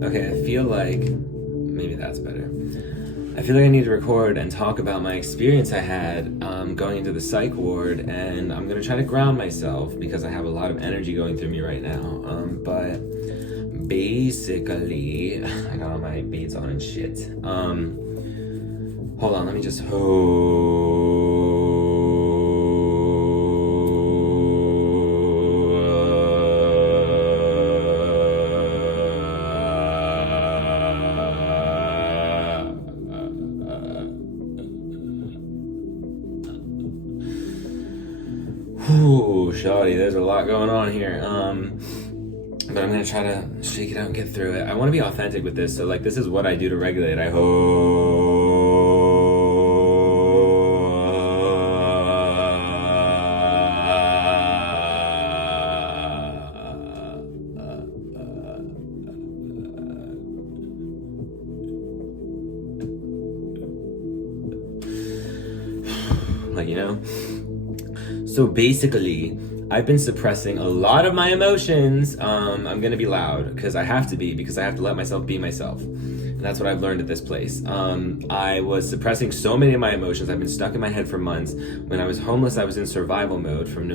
Okay, I feel like maybe that's better. I feel like I need to record and talk about my experience I had going into the psych ward, and I'm gonna try to ground myself because I have a lot of energy going through me right now. But basically, I got all my beads on and shit. Hold on, let me just Ooh, shawty, there's a lot going on here. But I'm gonna try to shake it out and get through it. I want to be authentic with this, so like this is what I do to regulate. I like, you know. So basically, I've been suppressing a lot of my emotions. I'm gonna be loud because I have to be, because I have to let myself be myself. And that's what I've learned at this place. I was suppressing so many of my emotions. I've been stuck in my head for months. When I was homeless, I was in survival mode from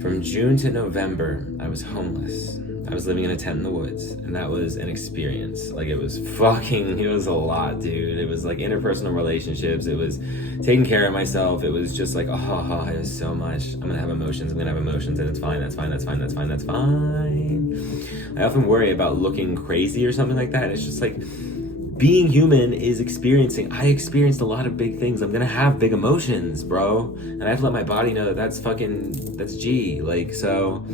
From June to November, I was homeless. I was living in a tent in the woods, and that was an experience. Like, it was a lot, dude. It was like interpersonal relationships. It was taking care of myself. It was just like, it was so much. I'm gonna have emotions, and it's fine, that's fine. I often worry about looking crazy or something like that. It's just like, being human is I experienced a lot of big things. I'm gonna have big emotions, bro. And I have to let my body know that that's G. Like, so,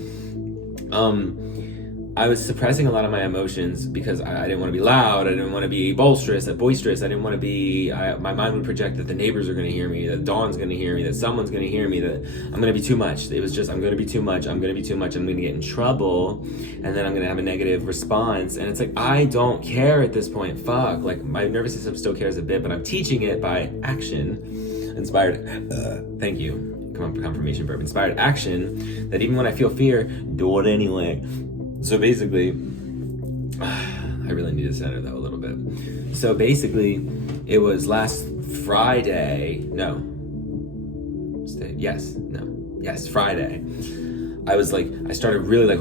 I was suppressing a lot of my emotions because I didn't want to be loud. I didn't want to be boisterous. I didn't want to be, my mind would project that the neighbors are going to hear me, that Dawn's going to hear me, that someone's going to hear me, that I'm going to be too much. It was just, I'm going to be too much. I'm going to get in trouble, and then I'm going to have a negative response. And it's like, I don't care at this point. Fuck. Like, my nervous system still cares a bit, but I'm teaching it by action. Inspired, thank you. Confirmation verb. Inspired action, that even when I feel fear, do it anyway. So basically, I really need to center that a little bit. So basically, it was last Friday. Friday. I was like, I started really like,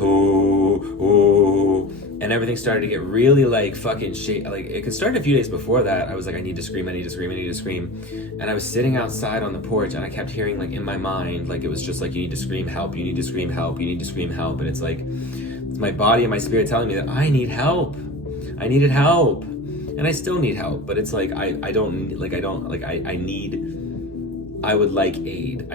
and everything started to get really like fucking shit. Like, it could start a few days before that. I was like, I need to scream. And I was sitting outside on the porch, and I kept hearing, like, in my mind, like, it was just like, you need to scream help, you need to scream help, you need to scream help. And it's like, my body and my spirit telling me that I need help. I needed help. And I still need help. But it's like, I would like aid.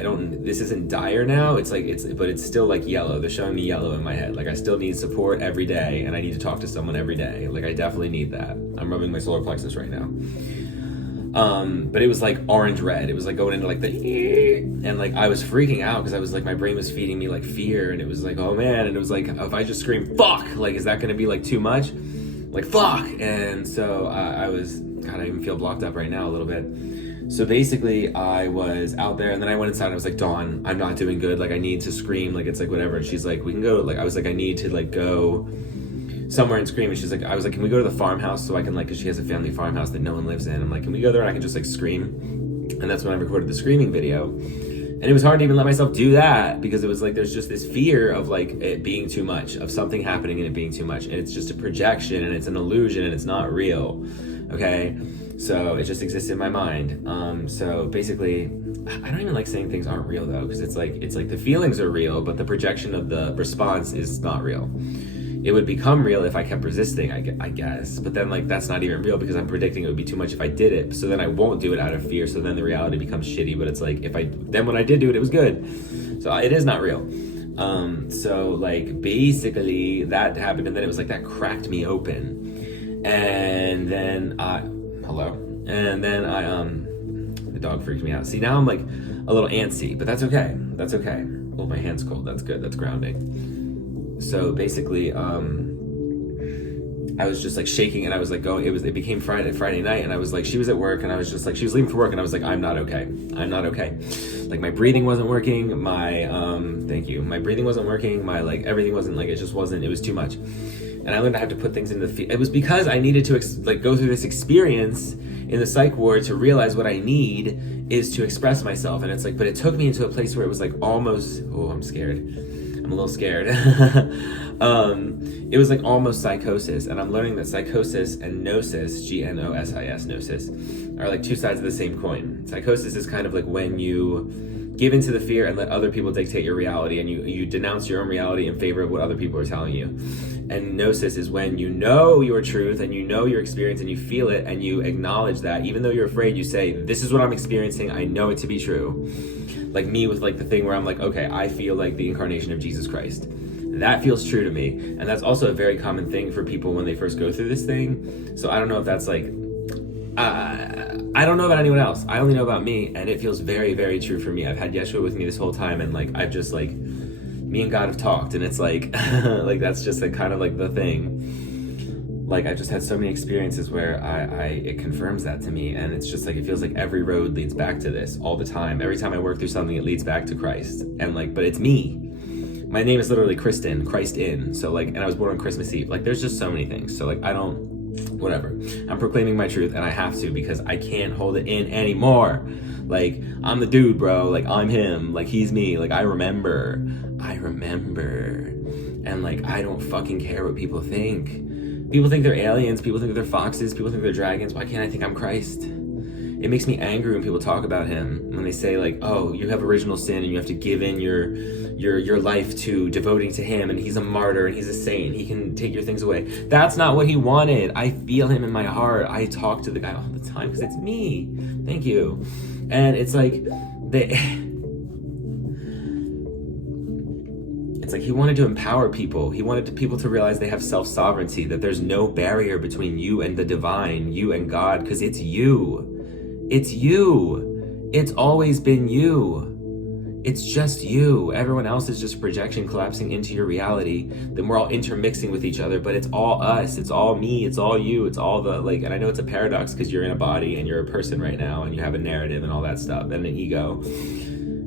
This isn't dire now. But it's still like yellow. They're showing me yellow in my head. Like, I still need support every day, and I need to talk to someone every day. Like, I definitely need that. I'm rubbing my solar plexus right now. But it was like orange red. It was like going into like and like I was freaking out because I was like, my brain was feeding me like fear, and it was like, oh man, and it was like, if I just scream fuck, like, is that gonna be like too much? Like, fuck. And so I was, God, I even feel blocked up right now a little bit. So basically, I was out there, and then I went inside, and I was like, Dawn, I'm not doing good, like, I need to scream, like, it's like whatever. And she's like, we can go, like, I was like, I need to like go somewhere and scream. And she's like, I was like, can we go to the farmhouse so I can, like, because she has a family farmhouse that no one lives in. I'm like, can we go there and I can just like scream? And that's when I recorded the screaming video. And it was hard to even let myself do that because it was like, there's just this fear of like it being too much, of something happening and it being too much. And it's just a projection, and it's an illusion, and it's not real. Okay. So it just exists in my mind. So basically, I don't even like saying things aren't real though, because it's like the feelings are real, but the projection of the response is not real. It would become real if I kept resisting, I guess. But then, like, that's not even real because I'm predicting it would be too much if I did it. So then I won't do it out of fear. So then the reality becomes shitty. But it's like, then when I did do it, it was good. So it is not real. So like, basically that happened. And then it was like, that cracked me open. And then the dog freaked me out. See, now I'm like a little antsy, but that's okay. Oh, my hand's cold. That's good. That's grounding. So basically, I was just like shaking, and I was like going, it became Friday night, and I was like, she was at work, and I was just like, she was leaving for work, and I was like, I'm not okay. Like my breathing wasn't working, my breathing wasn't working, my like everything wasn't like, it was too much. And I learned I had to put things in the field. It was because I needed to go through this experience in the psych ward to realize what I need is to express myself. And it's like, but it took me into a place where it was like almost, I'm scared. I'm a little scared. It was like almost psychosis. And I'm learning that psychosis and gnosis, Gnosis, gnosis, are like two sides of the same coin. Psychosis is kind of like when you give into the fear and let other people dictate your reality, and you denounce your own reality in favor of what other people are telling you. And gnosis is when you know your truth and you know your experience and you feel it and you acknowledge that. Even though you're afraid, you say, this is what I'm experiencing, I know it to be true. Like me with like the thing where I'm like, okay, I feel like the incarnation of Jesus Christ. That feels true to me. And that's also a very common thing for people when they first go through this thing. So I don't know if that's like, I don't know about anyone else. I only know about me, and it feels very, very true for me. I've had Yeshua with me this whole time, and like I've just like, me and God have talked, and it's like, like that's just like kind of like the thing. Like I've just had so many experiences where it confirms that to me, and it's just like, it feels like every road leads back to this all the time. Every time I work through something, it leads back to Christ, and like, but it's me. My name is literally Kristen, Christ in. So like, and I was born on Christmas Eve. Like there's just so many things. So like whatever. I'm proclaiming my truth, and I have to, because I can't hold it in anymore. Like, I'm the dude, bro. Like, I'm him. Like, he's me. Like, I remember. And like, I don't fucking care what people think. People think they're aliens. People think they're foxes. People think they're dragons. Why can't I think I'm Christ? It makes me angry when people talk about him, when they say like, oh, you have original sin and you have to give in your life to devoting to him, and he's a martyr and he's a saint, he can take your things away. That's not what he wanted. I feel him in my heart. I talk to the guy all the time because it's me. Thank you. And it's like it's like he wanted to empower people. He wanted people to realize they have self-sovereignty, that there's no barrier between you and the divine, you and God, because it's you. It's you. It's always been you. It's just you. Everyone else is just a projection collapsing into your reality. Then we're all intermixing with each other, but it's all us. It's all me. It's all you. It's all the, like, and I know it's a paradox because you're in a body and you're a person right now and you have a narrative and all that stuff and an ego.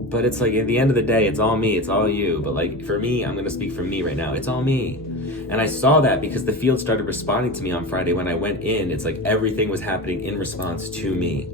But it's like, at the end of the day, it's all me. It's all you. But like, for me, I'm going to speak for me right now. It's all me. And I saw that because the field started responding to me on Friday when I went in. It's like everything was happening in response to me.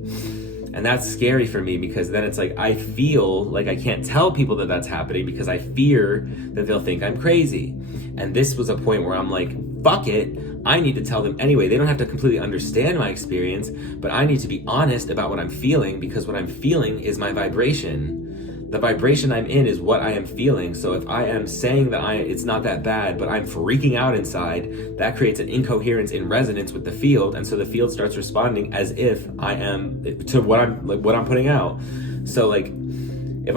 And that's scary for me, because then it's like I feel like I can't tell people that that's happening because I fear that they'll think I'm crazy. And this was a point where I'm like, fuck it. I need to tell them anyway. They don't have to completely understand my experience, but I need to be honest about what I'm feeling, because what I'm feeling is my vibration. The vibration I'm in is what I am feeling. So if I am saying that it's not that bad, but I'm freaking out inside, that creates an incoherence in resonance with the field. And so the field starts responding as if I am to what I'm putting out. So like, if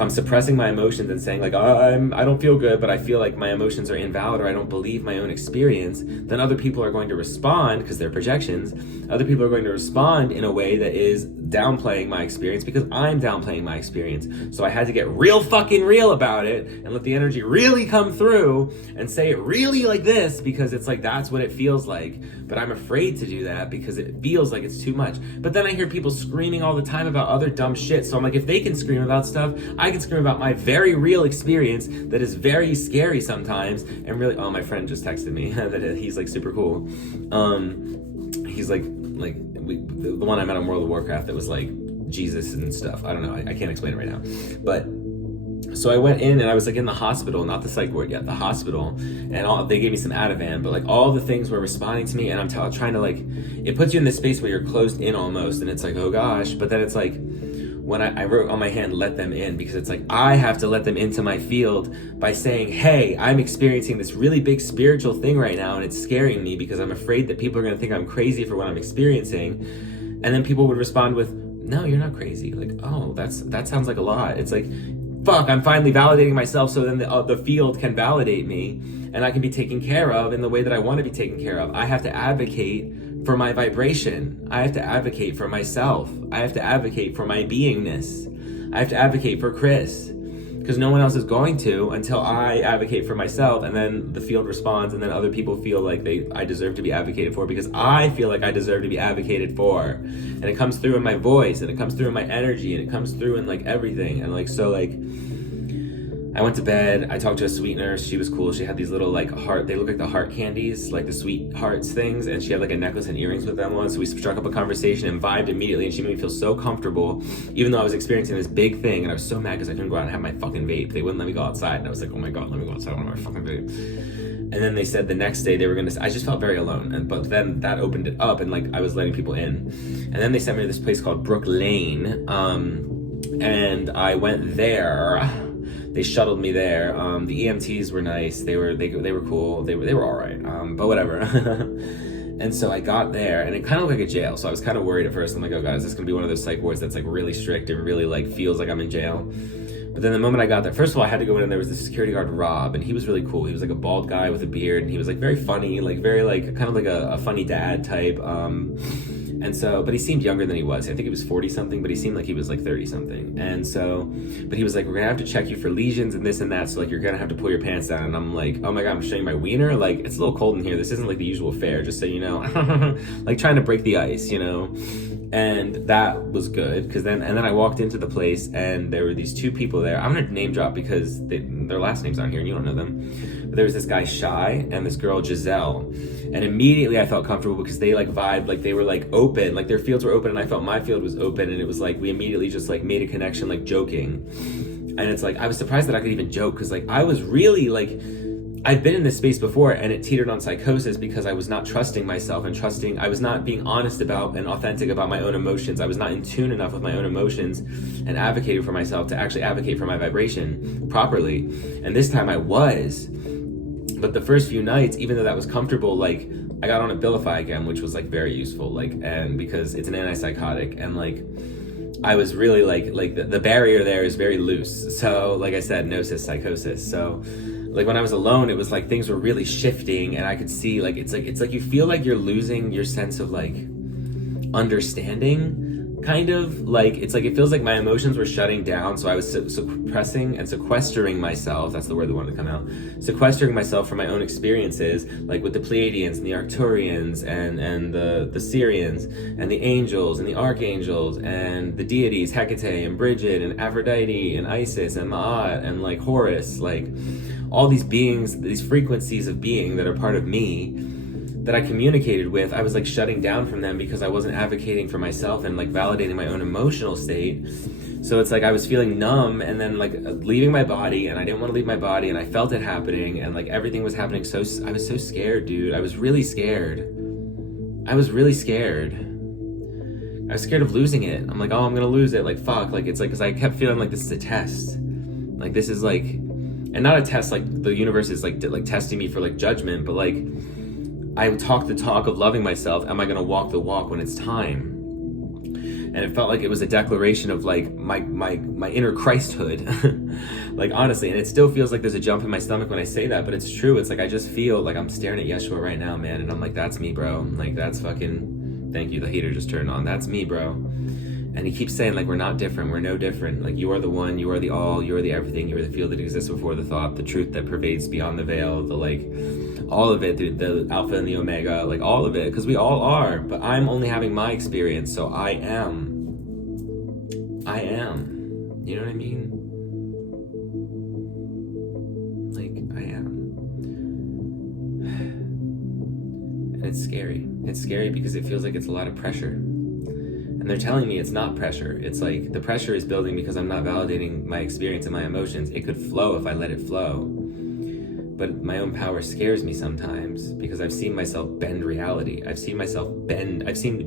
I'm suppressing my emotions and saying like, I don't feel good, but I feel like my emotions are invalid, or I don't believe my own experience, then other people are going to respond, because they're projections. Other people are going to respond in a way that is downplaying my experience, because I'm downplaying my experience. So I had to get real fucking real about it and let the energy really come through and say it really like this, because it's like, that's what it feels like. But I'm afraid to do that because it feels like it's too much. But then I hear people screaming all the time about other dumb shit. So I'm like, if they can scream about stuff, I can scream about my very real experience that is very scary sometimes. And really, my friend just texted me that he's like super cool. He's like the one I met on World of Warcraft that was like Jesus and stuff. I don't know. I can't explain it right now. But so I went in and I was like in the hospital, not the psych ward yet, the hospital, and they gave me some Ativan, but like all the things were responding to me, and I'm trying to like, it puts you in this space where you're closed in almost, and it's like, oh gosh, but then it's like, when I wrote on my hand, let them in, because it's like, I have to let them into my field by saying, hey, I'm experiencing this really big spiritual thing right now, and it's scaring me because I'm afraid that people are going to think I'm crazy for what I'm experiencing. And then people would respond with, no, you're not crazy. Like, oh, that sounds like a lot. It's like, fuck, I'm finally validating myself, so then the field can validate me, and I can be taken care of in the way that I want to be taken care of. I have to advocate for my vibration. I have to advocate for myself. I have to advocate for my beingness. I have to advocate for Chris. because no one else is going to until I advocate for myself, and then the field responds, and then other people feel like I deserve to be advocated for because I feel like I deserve to be advocated for. And it comes through in my voice, and it comes through in my energy, and it comes through in like everything. And like, so like, I went to bed, I talked to a sweet nurse, she was cool. She had these little like heart, they look like the heart candies, like the sweet hearts things, and she had like a necklace and earrings with them on, so we struck up a conversation and vibed immediately, and she made me feel so comfortable, even though I was experiencing this big thing, and I was so mad because I couldn't go out and have my fucking vape. They wouldn't let me go outside, and I was like, oh my god, let me go outside, I want my fucking vape. And then they said the next day they were gonna, I just felt very alone, but then that opened it up, and like I was letting people in. And then they sent me to this place called Brook Lane, and I went there. They shuttled me there. The EMTs were nice. They were cool. They were all right. But whatever. And so I got there, and it kind of looked like a jail. So I was kind of worried at first. I'm like, oh god, is this gonna be one of those psych wards that's like really strict and really like feels like I'm in jail? But then the moment I got there, first of all, I had to go in, and there was this security guard, Rob, and he was really cool. He was like a bald guy with a beard, and he was like very funny, like very like kind of like a funny dad type. And so, but he seemed younger than he was. I think he was 40 something, but he seemed like he was like 30 something. And so, but he was like, we're gonna have to check you for lesions and this and that. So like, you're gonna have to pull your pants down. And I'm like, oh my god, I'm showing my wiener. Like, it's a little cold in here. This isn't like the usual fare, just so you know. Like trying to break the ice, you know? And that was good, because then I walked into the place, and there were these two people there. I'm gonna name drop because their last names aren't here and you don't know them. But there was this guy Shy and this girl Giselle, and immediately I felt comfortable because they like vibed, like they were like open, like their fields were open, and I felt my field was open, and it was like we immediately just like made a connection, like joking. And it's like I was surprised that I could even joke, because like I was really like, I've been in this space before, and it teetered on psychosis because I was not trusting myself and I was not being honest about and authentic about my own emotions. I was not in tune enough with my own emotions and advocating for myself to actually advocate for my vibration properly. And this time I was. But the first few nights, even though that was comfortable, like I got on Abilify again, which was like very useful, like, and because it's an antipsychotic, and like I was really like the barrier there is very loose. So like I said, Gnosis, Psychosis. So like when I was alone, it was like things were really shifting, and I could see like it's like you feel like you're losing your sense of like understanding, kind of like it's like it feels like my emotions were shutting down. So I was suppressing and sequestering myself. That's the word that wanted to come out. Sequestering myself from my own experiences, like with the Pleiadians and the Arcturians and the Syrians and the angels and the archangels and the deities, Hecate and Bridget and Aphrodite and Isis and Ma'at and like Horus, like all these beings, these frequencies of being that are part of me that I communicated with. I was like shutting down from them because I wasn't advocating for myself and like validating my own emotional state. So it's like I was feeling numb, and then like leaving my body, and I didn't want to leave my body, and I felt it happening, and like everything was happening. So I was so scared, dude. I was really scared. I was scared of losing it. I'm like, oh, I'm gonna lose it. Like, fuck. Like, it's like, because I kept feeling like this is a test. Like, this is like, and not a test like the universe is like testing me for like judgment, but like I would talk the talk of loving myself. Am I gonna walk the walk when it's time? And it felt like it was a declaration of like my inner Christhood. Like, honestly, and it still feels like there's a jump in my stomach when I say that, but it's true. It's like I just feel like I'm staring at Yeshua right now, man, and I'm like, that's me, bro. Like, that's fucking, thank you, the heater just turned on. That's me, bro. And he keeps saying, like, we're not different, we're no different. Like, you are the one, you are the all, you are the everything, you are the field that exists before the thought, the truth that pervades beyond the veil, the like, all of it, the alpha and the omega, like all of it, because we all are. But I'm only having my experience, so I am. You know what I mean? Like, I am. And it's scary. It's scary because it feels like it's a lot of pressure. And they're telling me it's not pressure. It's like the pressure is building because I'm not validating my experience and my emotions. It could flow if I let it flow. But my own power scares me sometimes because I've seen myself bend reality. I've seen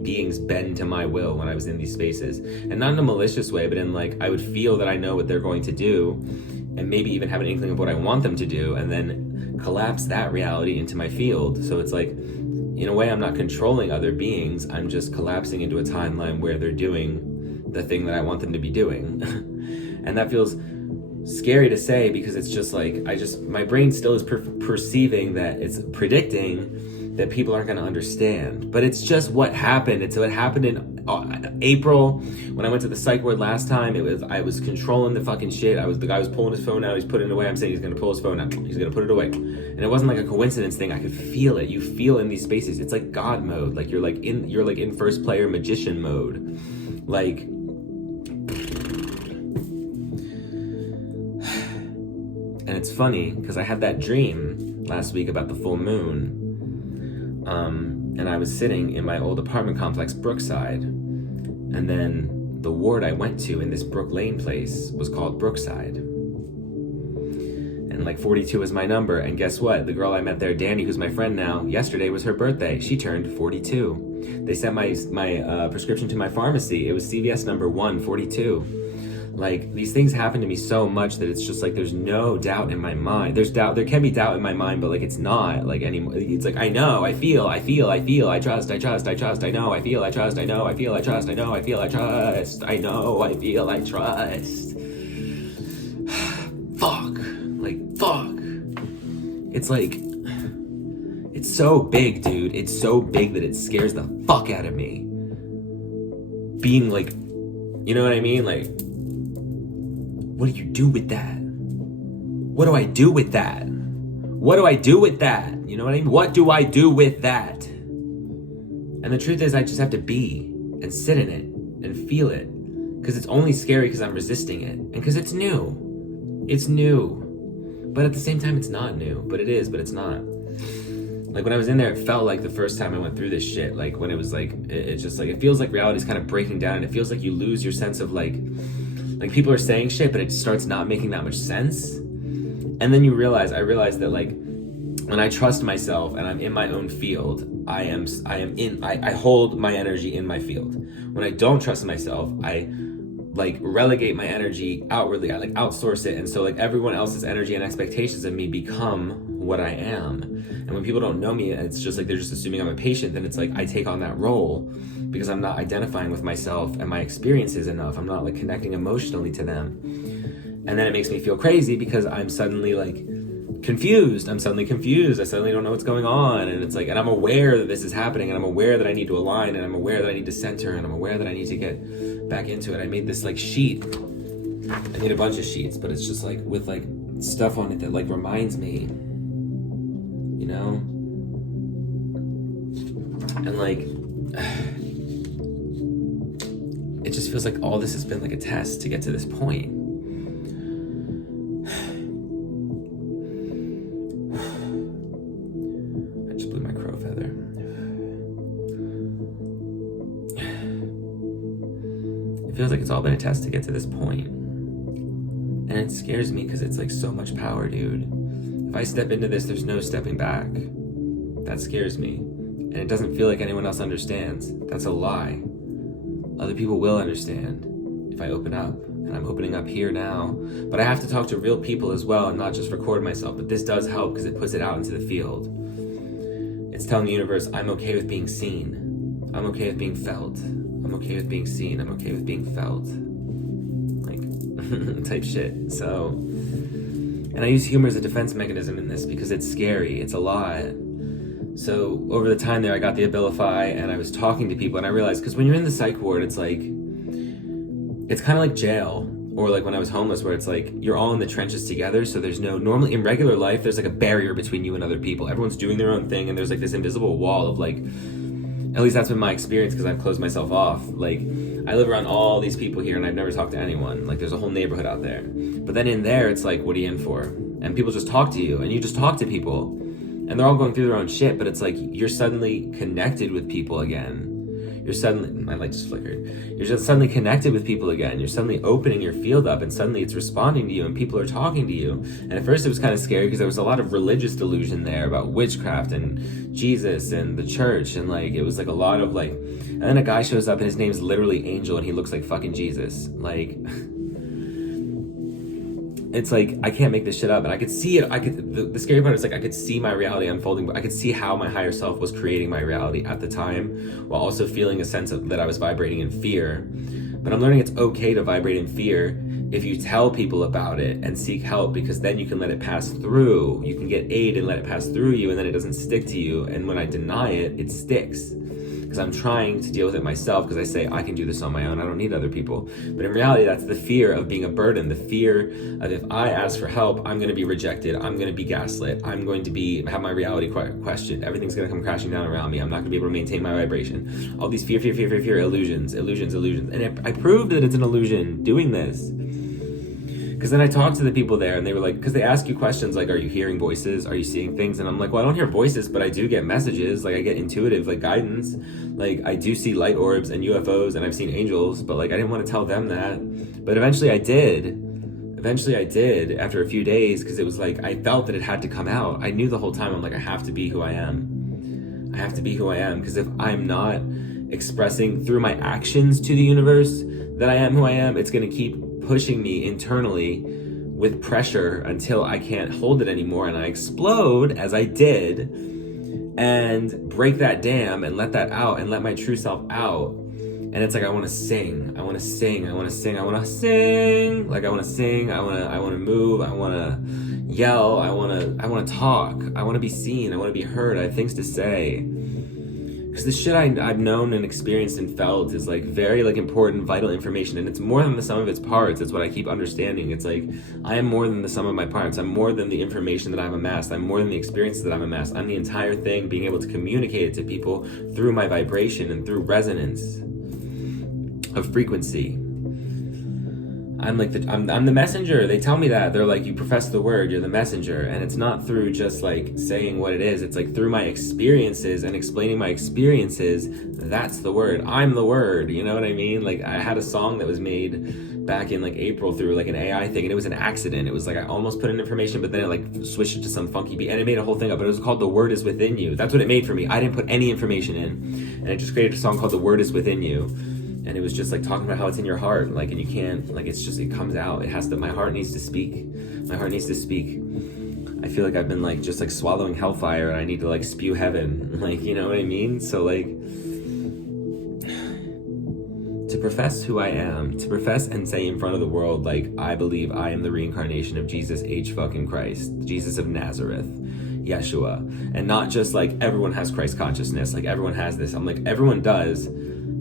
beings bend to my will when I was in these spaces. And not in a malicious way, but in like, I would feel that I know what they're going to do, and maybe even have an inkling of what I want them to do, and then collapse that reality into my field. So it's like, in a way, I'm not controlling other beings. I'm just collapsing into a timeline where they're doing the thing that I want them to be doing. And that feels scary to say because it's just like, my brain still is perceiving that it's predicting that people aren't going to understand. But it's just what happened. It's what happened in April, when I went to the psych ward last time, I was controlling the fucking shit. The guy was pulling his phone out, he's putting it away. I'm saying he's gonna pull his phone out, he's gonna put it away. And it wasn't like a coincidence thing. I could feel it. You feel in these spaces. It's like God mode. Like you're like in first player magician mode. Like, and it's funny because I had that dream last week about the full moon. And I was sitting in my old apartment complex, Brookside, and then the ward I went to in this Brook Lane place was called Brookside. And like 42 was my number, and guess what? The girl I met there, Danny, who's my friend now, yesterday was her birthday. She turned 42. They sent my prescription to my pharmacy. It was CVS number 142. Like, these things happen to me so much that it's just like there's no doubt in my mind. There's doubt, there can be doubt in my mind, but like it's not like anymore. It's like I know, I feel, I trust, I know, I feel, I trust, I know, I feel, I trust, I know, I feel, I trust, I know, I feel, I trust. Fuck. It's like, it's so big, dude. It's so big that it scares the fuck out of me. Being like, you know what I mean? Like, what do you do with that? What do I do with that? What do I do with that? You know what I mean? What do I do with that? And the truth is, I just have to be and sit in it and feel it. Because it's only scary because I'm resisting it. And because it's new. It's new. But at the same time, it's not new. But it is, but it's not. Like when I was in there, it felt like the first time I went through this shit. Like when it was like, it's just like, it feels like reality's kind of breaking down. And it feels like you lose your sense of like people are saying shit, but it starts not making that much sense. And then I realize that like when I trust myself and I'm in my own field, I hold my energy in my field. When I don't trust myself, I like relegate my energy outwardly. I like outsource it. And so like everyone else's energy and expectations of me become what I am. And when people don't know me, it's just like they're just assuming I'm a patient. Then it's like I take on that role because I'm not identifying with myself and my experiences enough. I'm not like connecting emotionally to them. And then it makes me feel crazy because I'm suddenly like confused. I suddenly don't know what's going on. And it's like, and I'm aware that this is happening, and I'm aware that I need to align, and I'm aware that I need to center, and I'm aware that I need to get back into it. I made this like sheet. I made a bunch of sheets, but it's just like with like stuff on it that like reminds me, you know? And like, it just feels like all this has been like a test to get to this point. I just blew my crow feather. It feels like it's all been a test to get to this point. And it scares me because it's like so much power, dude. If I step into this, there's no stepping back. That scares me. And it doesn't feel like anyone else understands. That's a lie. Other people will understand if I open up. And I'm opening up here now. But I have to talk to real people as well and not just record myself. But this does help because it puts it out into the field. It's telling the universe, I'm okay with being seen. I'm okay with being felt. I'm okay with being seen. I'm okay with being felt. Like, type shit. So, and I use humor as a defense mechanism in this because it's scary. It's a lot. So over the time there, I got the Abilify and I was talking to people and I realized, because when you're in the psych ward, it's like, it's kind of like jail, or like when I was homeless, where it's like, you're all in the trenches together. So there's normally in regular life, there's like a barrier between you and other people. Everyone's doing their own thing. And there's like this invisible wall of like, at least that's been my experience because I've closed myself off. Like, I live around all these people here and I've never talked to anyone. Like, there's a whole neighborhood out there. But then in there, it's like, what are you in for? And people just talk to you and you just talk to people. And they're all going through their own shit, but it's like you're suddenly connected with people again. My light just flickered. You're just suddenly connected with people again. You're suddenly opening your field up and suddenly it's responding to you and people are talking to you. And at first it was kind of scary because there was a lot of religious delusion there about witchcraft and Jesus and the church. And like, it was like a lot of like, and then a guy shows up and his name's literally Angel and he looks like fucking Jesus. Like, it's like, I can't make this shit up. And I could see it. The scary part is like, I could see my reality unfolding, but I could see how my higher self was creating my reality at the time, while also feeling a sense of that I was vibrating in fear. But I'm learning it's okay to vibrate in fear if you tell people about it and seek help, because then you can let it pass through. You can get aid and let it pass through you, and then it doesn't stick to you. And when I deny it, it sticks. Because because I'm trying to deal with it myself, because I say I can do this on my own, I don't need other people. But in reality, that's the fear of being a burden, the fear of if I ask for help, I'm going to be rejected, I'm going to be gaslit, I'm going to have my reality questioned, everything's going to come crashing down around me, I'm not going to be able to maintain my vibration. All these fear, illusions. And I proved that it's an illusion doing this. Because then I talked to the people there, and they were like, because they ask you questions like, are you hearing voices? Are you seeing things? And I'm like, well, I don't hear voices, but I do get messages. Like, I get intuitive, like, guidance. Like, I do see light orbs and UFOs, and I've seen angels, but, like, I didn't want to tell them that. But eventually I did. After a few days, because it was like, I felt that it had to come out. I knew the whole time, I'm like, I have to be who I am. Because if I'm not expressing through my actions to the universe that I am who I am, it's going to keep pushing me internally with pressure until I can't hold it anymore, and I explode, as I did, and break that dam and let that out and let my true self out. And it's like, I want to sing, like I want to sing, I want to move, I want to yell, I want to talk, I want to be seen, I want to be heard, I have things to say. Because the shit I've known and experienced and felt is like very like important, vital information, and it's more than the sum of its parts. It's what I keep understanding. It's like, I am more than the sum of my parts. I'm more than the information that I've amassed. I'm more than the experiences that I've amassed. I'm the entire thing, being able to communicate it to people through my vibration and through resonance of frequency. I'm the messenger. They tell me that. They're like, you profess the word, you're the messenger. And it's not through just like saying what it is. It's like through my experiences and explaining my experiences. That's the word. I'm the word. You know what I mean? Like, I had a song that was made back in like April through like an AI thing, and it was an accident. It was like, I almost put in information, but then it like switched it to some funky beat, and it made a whole thing up. But it was called The Word Is Within You. That's what it made for me. I didn't put any information in, and it just created a song called The Word Is Within You. And it was just like talking about how it's in your heart, like, and you can't, like, it's just, it comes out. It has to, my heart needs to speak. I feel like I've been like, just like swallowing hellfire, and I need to like spew heaven. Like, you know what I mean? So like, to profess who I am, to profess and say in front of the world, like, I believe I am the reincarnation of Jesus H. fucking Christ, Jesus of Nazareth, Yeshua. And not just like, everyone has Christ consciousness, like everyone has this. I'm like, everyone does.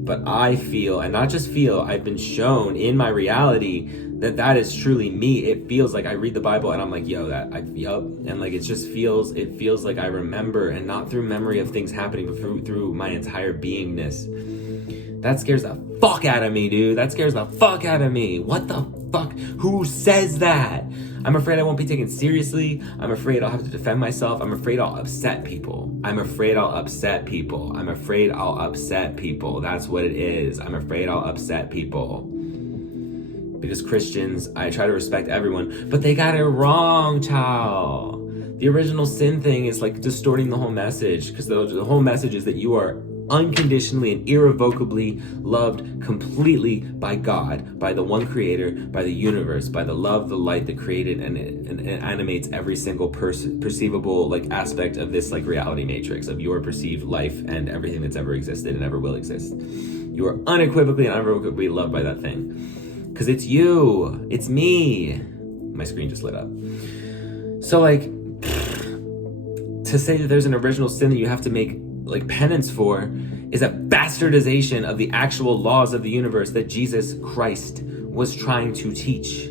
But I feel, and not just feel, I've been shown in my reality that is truly me. It feels like I read the Bible and I'm like, yo, and like, it feels like I remember, and not through memory of things happening, but through my entire beingness. That scares the fuck out of me, dude. That scares the fuck out of me. What the fuck? Who says that? I'm afraid I won't be taken seriously. I'm afraid I'll have to defend myself. I'm afraid I'll upset people. That's what it is. I'm afraid I'll upset people. Because Christians, I try to respect everyone, but they got it wrong, child. The original sin thing is like distorting the whole message, because the whole message is that you are unconditionally and irrevocably loved completely by God, by the one creator, by the universe, by the love, the light that created and animates every single perceivable like aspect of this like reality matrix of your perceived life and everything that's ever existed and ever will exist. You are unequivocally and unirrevocably loved by that thing, because it's you, it's me. My screen just lit up. So like, to say that there's an original sin that you have to make like penance for is a bastardization of the actual laws of the universe that Jesus Christ was trying to teach.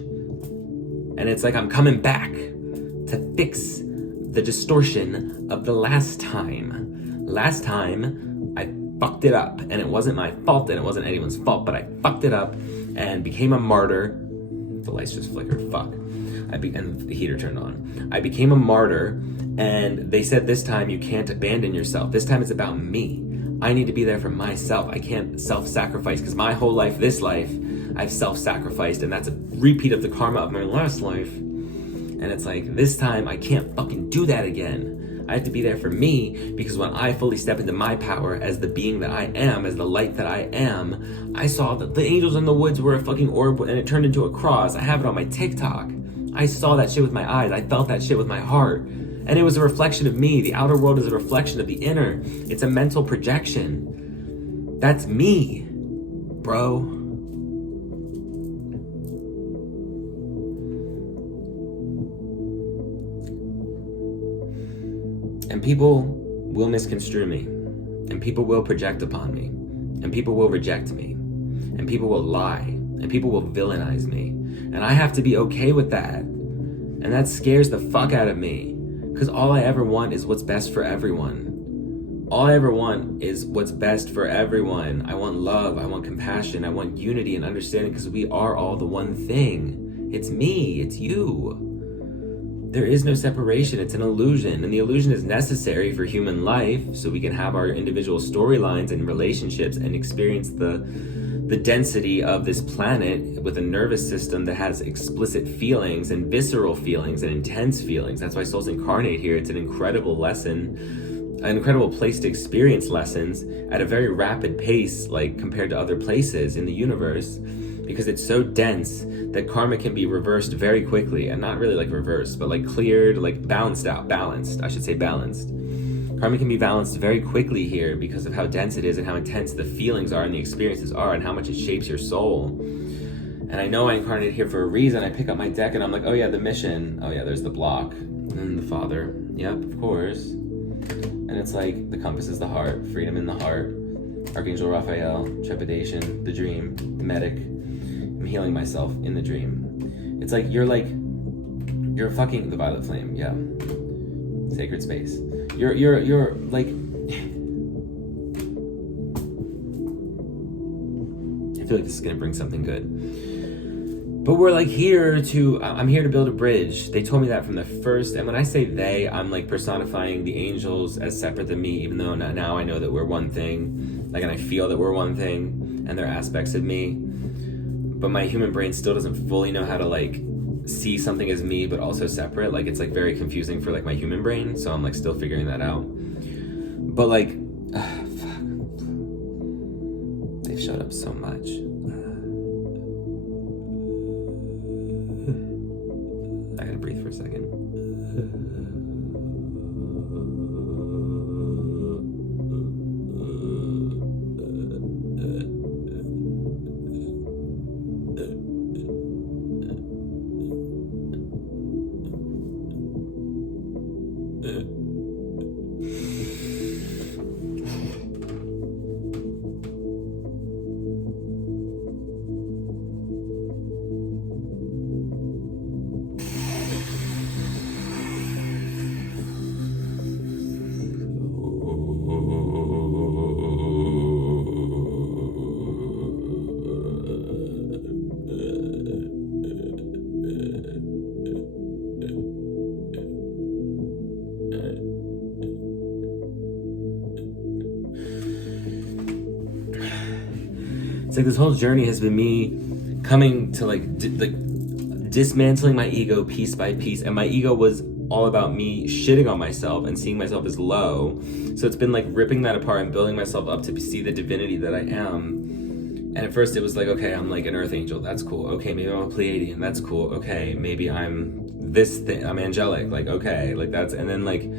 And it's like, I'm coming back to fix the distortion of the last time. Last time I fucked it up, and it wasn't my fault, and it wasn't anyone's fault, but I fucked it up and became a martyr. The lights just flickered, fuck. And the heater turned on. I became a martyr, and they said this time you can't abandon yourself. This time it's about me. I need to be there for myself. I can't self-sacrifice, because my whole life, this life, I've self-sacrificed, and that's a repeat of the karma of my last life. And it's like, this time I can't fucking do that again. I have to be there for me, because when I fully step into my power as the being that I am, as the light that I am, I saw that the angels in the woods were a fucking orb, and it turned into a cross. I have it on my TikTok. I saw that shit with my eyes. I felt that shit with my heart. And it was a reflection of me. The outer world is a reflection of the inner. It's a mental projection. That's me, bro. And people will misconstrue me. And people will project upon me. And people will reject me. And people will lie. And people will villainize me. And I have to be okay with that. And that scares the fuck out of me. Because all I ever want is what's best for everyone. All I ever want is what's best for everyone. I want love. I want compassion. I want unity and understanding, because we are all the one thing. It's me. It's you. There is no separation. It's an illusion. And the illusion is necessary for human life so we can have our individual storylines and relationships and experience the density of this planet with a nervous system that has explicit feelings and visceral feelings and intense feelings. That's why souls incarnate here. It's an incredible lesson, an incredible place to experience lessons at a very rapid pace, like compared to other places in the universe, because it's so dense that karma can be reversed very quickly. And not really like reversed, but like cleared, like balanced. Karma can be balanced very quickly here because of how dense it is and how intense the feelings are and the experiences are and how much it shapes your soul. And I know I incarnated here for a reason. I pick up my deck and I'm like, oh yeah, the mission. Oh yeah, there's the block. And then the Father. Yep, of course. And it's like, the compass is the heart, freedom in the heart, Archangel Raphael, trepidation, the dream, the medic. I'm healing myself in the dream. It's like, you're fucking the violet flame, yeah. Sacred space. You're like, I feel like this is gonna bring something good. But we're like I'm here to build a bridge. They told me that from the first, and when I say they, I'm like personifying the angels as separate than me, even though now I know that we're one thing, like, and I feel that we're one thing, and they're aspects of me. But my human brain still doesn't fully know how to like see something as me, but also separate. Like, it's like very confusing for like my human brain, so I'm like still figuring that out. But like, fuck. They've showed up so much. I gotta breathe for a second. It's like this whole journey has been me coming to like dismantling my ego piece by piece, and my ego was all about me shitting on myself and seeing myself as low. So it's been like ripping that apart and building myself up to see the divinity that I am. And at first it was like, okay, I'm like an earth angel, that's cool. Okay, maybe I'm a Pleiadian, that's cool. Okay, maybe I'm this thing, I'm angelic, like, okay, like that's, and then like,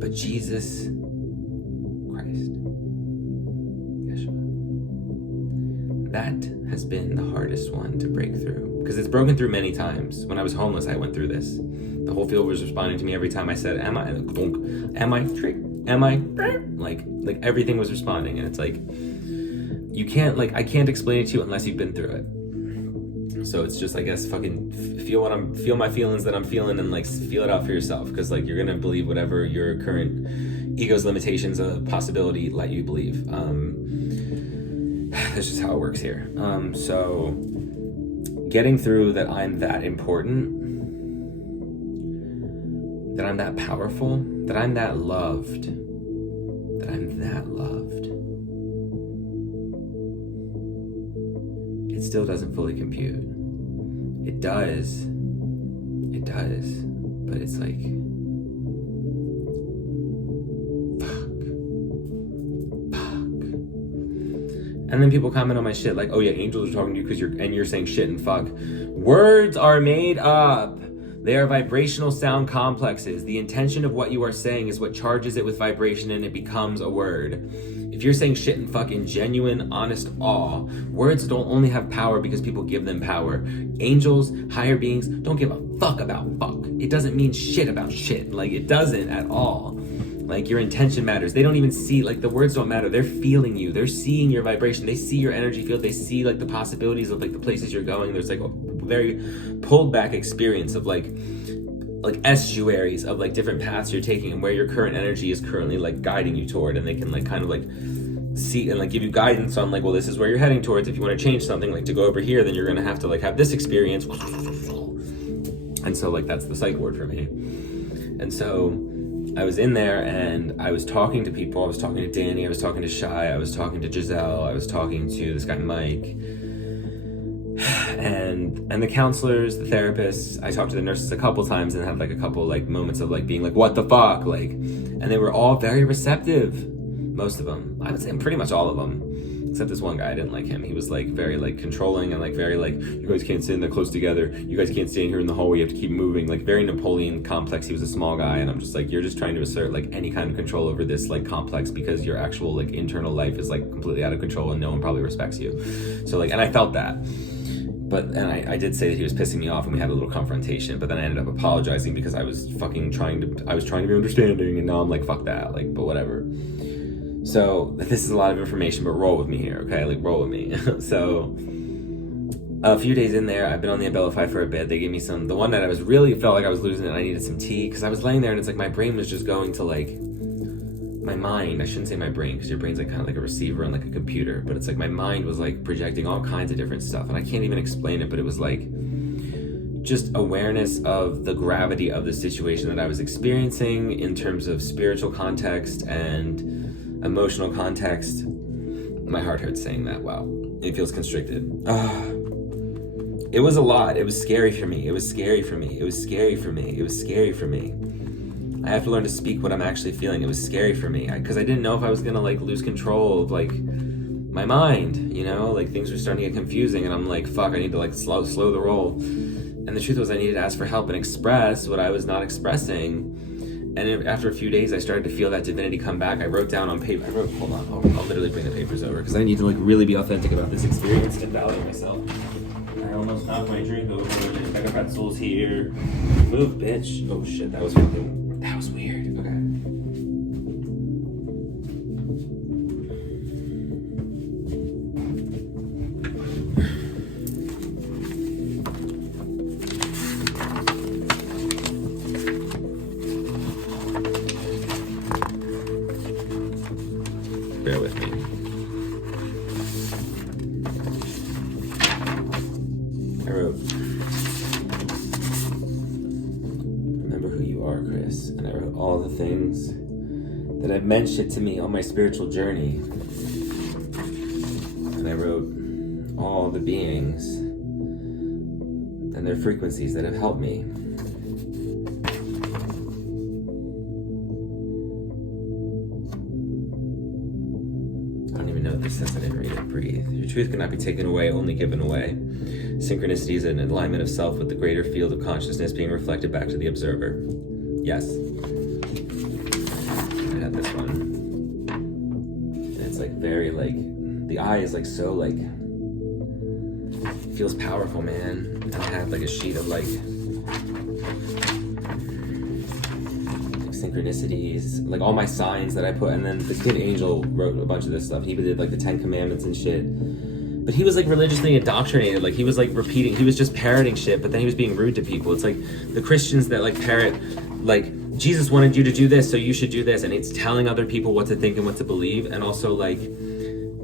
but Jesus Christ, Yeshua, that has been the hardest one to break through, because it's broken through many times. When I was homeless, I went through this. The whole field was responding to me every time I said, am I, like everything was responding. And it's like, you can't, like, I can't explain it to you unless you've been through it. So it's just, I guess, fucking feel my feelings that I'm feeling, and like feel it out for yourself, because like you're gonna believe whatever your current ego's limitations of possibility let you believe. That's just how it works here. So getting through that I'm that important, that I'm that powerful, that I'm that loved, it still doesn't fully compute. It does, but it's like, fuck. And then people comment on my shit like, oh yeah, angels are talking to you because you're saying shit and fuck. Words are made up. They are vibrational sound complexes. The intention of what you are saying is what charges it with vibration, and it becomes a word. If you're saying shit and fuck in genuine, honest awe, words don't only have power because people give them power. Angels, higher beings, don't give a fuck about fuck. It doesn't mean shit about shit. Like, it doesn't at all. Like, your intention matters. They don't even see, like, the words don't matter. They're feeling you. They're seeing your vibration. They see your energy field. They see, like, the possibilities of, like, the places you're going. There's, like, a very pulled back experience of, like estuaries of, like, different paths you're taking and where your current energy is currently, like, guiding you toward. And they can, like, kind of, like, see and, like, give you guidance on, like, well, this is where you're heading towards. If you want to change something, like, to go over here, then you're going to have to, like, have this experience. And so, like, that's the psych ward for me. And so I was in there and I was talking to people. I was talking to Danny, I was talking to Shai, I was talking to Giselle, I was talking to this guy Mike, and the counselors, the therapists. I talked to the nurses a couple times and had, like, a couple, like, moments of, like, being like, what the fuck, like, and they were all very receptive. Most of them, I would say pretty much all of them, except this one guy. I didn't like him. He was, like, very, like, controlling and, like, very, like, you guys can't sit in that close together, you guys can't stay in here in the hallway, you have to keep moving, like, very Napoleon complex. He was a small guy, and I'm just like, you're just trying to assert, like, any kind of control over this, like, complex, because your actual, like, internal life is, like, completely out of control and no one probably respects you. So, like, and I felt that. But, and I did say that he was pissing me off and we had a little confrontation, but then I ended up apologizing because I was fucking trying to be understanding, and now I'm like, fuck that, like, but whatever. So this is a lot of information, but roll with me here, okay? Like, roll with me. So a few days in there, I've been on the Abilify for a bit. They gave me some, the one night I was really felt like I was losing it, I needed some tea, because I was laying there and it's like my brain was just going to, like, my mind, I shouldn't say my brain, because your brain's, like, kind of like a receiver and, like, a computer, but it's like my mind was, like, projecting all kinds of different stuff, and I can't even explain it, but it was like just awareness of the gravity of the situation that I was experiencing in terms of spiritual context and emotional context. My heart hurts saying that. Wow, it feels constricted. It was a lot. It was scary for me. It was scary for me. It was scary for me. It was scary for me. I have to learn to speak what I'm actually feeling. It was scary for me because I didn't know if I was gonna, like, lose control of, like, my mind, you know, like, things were starting to get confusing, and I'm like, fuck, I need to, like, slow the roll. And the truth was, I needed to ask for help and express what I was not expressing. And after a few days, I started to feel that divinity come back. I wrote down on paper. Hold on, I'll literally bring the papers over because I need to, like, really be authentic about this experience and validate myself. I almost knocked my drink over. I got pretzels here. Move, bitch. Oh shit, that was weird. Okay. Bear with me. I wrote, remember who you are, Chris. And I wrote all the things that have meant shit to me on my spiritual journey. And I wrote all the beings and their frequencies that have helped me. I don't even know what this says. I didn't read it. Breathe. Your truth cannot be taken away, only given away. Synchronicity is an alignment of self with the greater field of consciousness being reflected back to the observer. Yes. I had this one. And it's, like, very, like, the eye is, like, so, like, feels powerful, man. And I had, like, a sheet of, like, synchronicities, like, all my signs that I put, and then this kid Angel wrote a bunch of this stuff. He did, like, the 10 Commandments and shit. But he was, like, religiously indoctrinated. Like, he was, like, repeating, he was just parroting shit, but then he was being rude to people. It's like the Christians that, like, parrot, like, Jesus wanted you to do this, so you should do this, and it's telling other people what to think and what to believe, and also, like,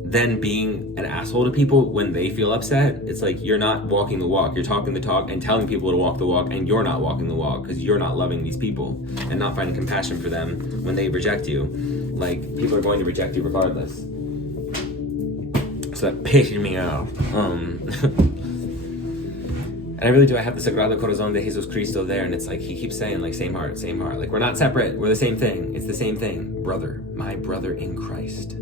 then being an asshole to people when they feel upset. It's like, you're not walking the walk. You're talking the talk and telling people to walk the walk, and you're not walking the walk because you're not loving these people and not finding compassion for them when they reject you. Like, people are going to reject you regardless. So that pissed me off. And I really do. I have the Sagrado Corazon de Jesus Cristo there, and it's like he keeps saying, like, same heart, same heart. Like, we're not separate. We're the same thing. It's the same thing. Brother, my brother in Christ.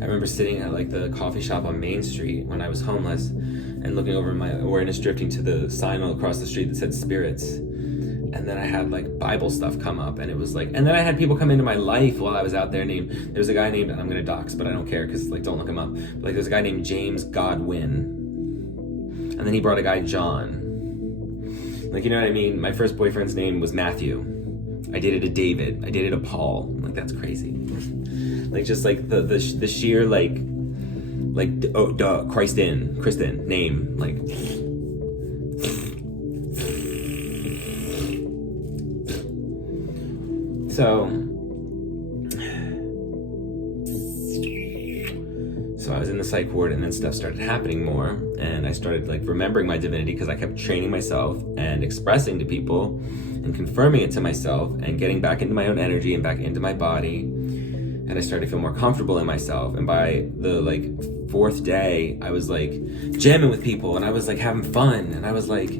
I remember sitting at, like, the coffee shop on Main Street when I was homeless and looking over, my awareness drifting to the sign across the street that said spirits. And then I had, like, Bible stuff come up, and it was like, and then I had people come into my life while I was out there there was a guy named, I'm gonna dox, but I don't care because, like, don't look him up. But, like, there's a guy named James Godwin. And then he brought a guy, John. Like, you know what I mean? My first boyfriend's name was Matthew. I dated a David. I dated a Paul. Like, that's crazy. Like, just like the sheer Kristen name, like. So I was in the psych ward, and then stuff started happening more, and I started like remembering my divinity because I kept training myself and expressing to people and confirming it to myself and getting back into my own energy and back into my body. And I started to feel more comfortable in myself. And by the like 4th day, I was like jamming with people, and I was like having fun, and I was like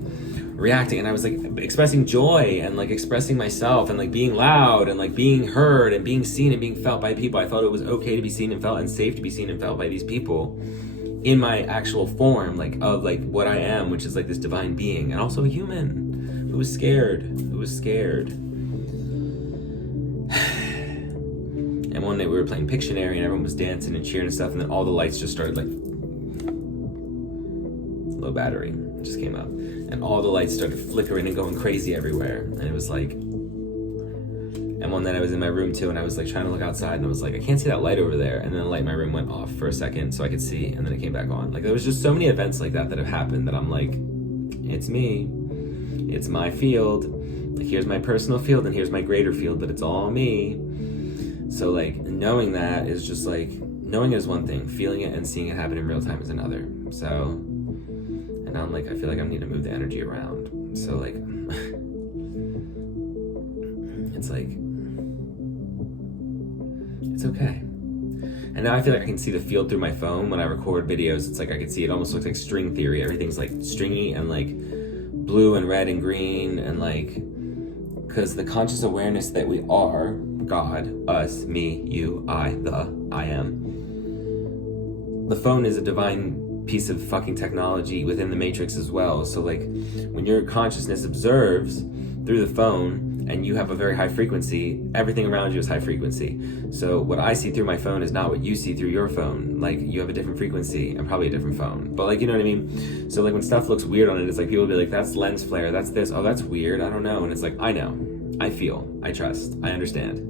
reacting, and I was like expressing joy and like expressing myself and like being loud and like being heard and being seen and being felt by people. I felt it was okay to be seen and felt and safe to be seen and felt by these people in my actual form, like of like what I am, which is like this divine being and also a human who was scared. And one night we were playing Pictionary and everyone was dancing and cheering and stuff, and then all the lights just started like low battery just came up, and all the lights started flickering and going crazy everywhere. And it was like, and one night I was in my room too, and I was like trying to look outside, and I was like, I can't see that light over there. And then the light in my room went off for a second so I could see, and then it came back on. Like, there was just so many events like that have happened that I'm like, it's me, it's my field. Like, here's my personal field and here's my greater field, but it's all me. So like knowing that is just like, knowing it is one thing, feeling it and seeing it happen in real time is another. So, and I'm like, I feel like I need to move the energy around. So like, it's like, it's okay. And now I feel like I can see the field through my phone when I record videos. It's like I can see, it almost looks like string theory. Everything's like stringy and like blue and red and green, and like, because the conscious awareness that we are, God, us, me, you, I am. The phone is a divine piece of fucking technology within the matrix as well. So like, when your consciousness observes through the phone and you have a very high frequency, everything around you is high frequency. So what I see through my phone is not what you see through your phone. Like, you have a different frequency and probably a different phone, but like, you know what I mean? So like, when stuff looks weird on it, it's like people will be like, that's lens flare, that's this, oh, that's weird, I don't know. And it's like, I know, I feel, I trust, I understand.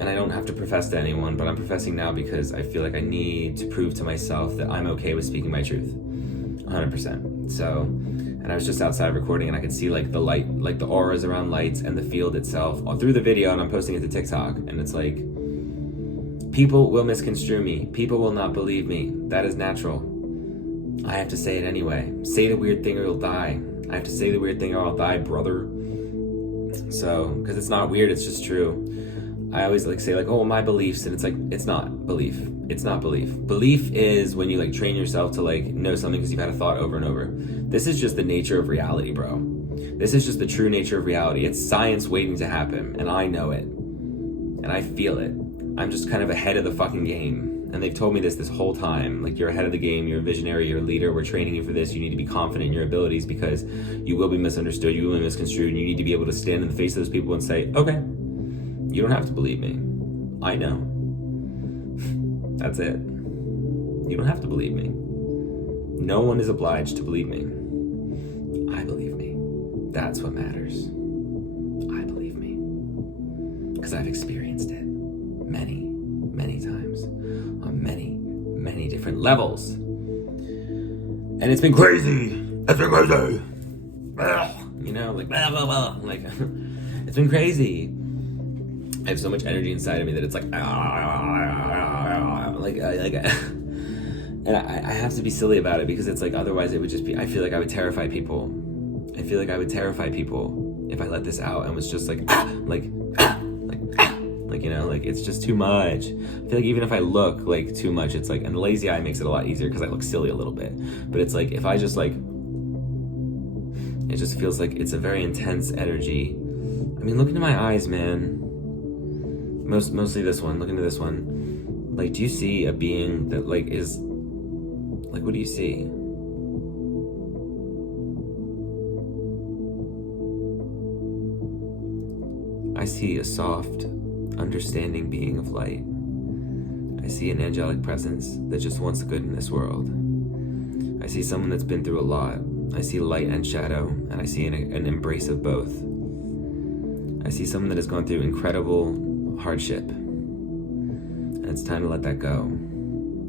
And I don't have to profess to anyone, but I'm professing now because I feel like I need to prove to myself that I'm okay with speaking my truth, 100%. So, and I was just outside recording, and I could see like the light, like the auras around lights and the field itself all through the video, and I'm posting it to TikTok, and it's like, people will misconstrue me, people will not believe me, that is natural. I have to say it anyway. Say the weird thing or you'll die. I have to say the weird thing or I'll die, brother. So, because it's not weird, it's just true. I always like say like, oh, my beliefs, and it's like, it's not belief. It's not belief. Belief is when you like train yourself to like know something because you've had a thought over and over. This is just the nature of reality, bro. This is just the true nature of reality. It's science waiting to happen, and I know it. And I feel it. I'm just kind of ahead of the fucking game. And they've told me this whole time. Like, you're ahead of the game, you're a visionary, you're a leader, we're training you for this, you need to be confident in your abilities because you will be misunderstood, you will be misconstrued, and you need to be able to stand in the face of those people and say, okay, you don't have to believe me. I know. That's it. You don't have to believe me. No one is obliged to believe me. I believe me. That's what matters. I believe me. Because I've experienced it many, many times on many, many different levels. And it's been crazy. It's been crazy. You know, like, blah, blah, blah. Like, it's been crazy. I have so much energy inside of me that it's like, and I have to be silly about it because it's like, otherwise it would just be, I feel like I would terrify people. I feel like I would terrify people if I let this out and was just like, you know, like, it's just too much. I feel like even if I look like too much, it's like, and the lazy eye makes it a lot easier because I look silly a little bit. But it's like, if I just like, it just feels like it's a very intense energy. I mean, look into my eyes, man. Mostly this one. Look into this one. Like, do you see a being that like is like, what do you see? I see a soft, understanding being of light. I see an angelic presence that just wants the good in this world. I see someone that's been through a lot. I see light and shadow, and I see an embrace of both. I see someone that has gone through incredible hardship, and it's time to let that go.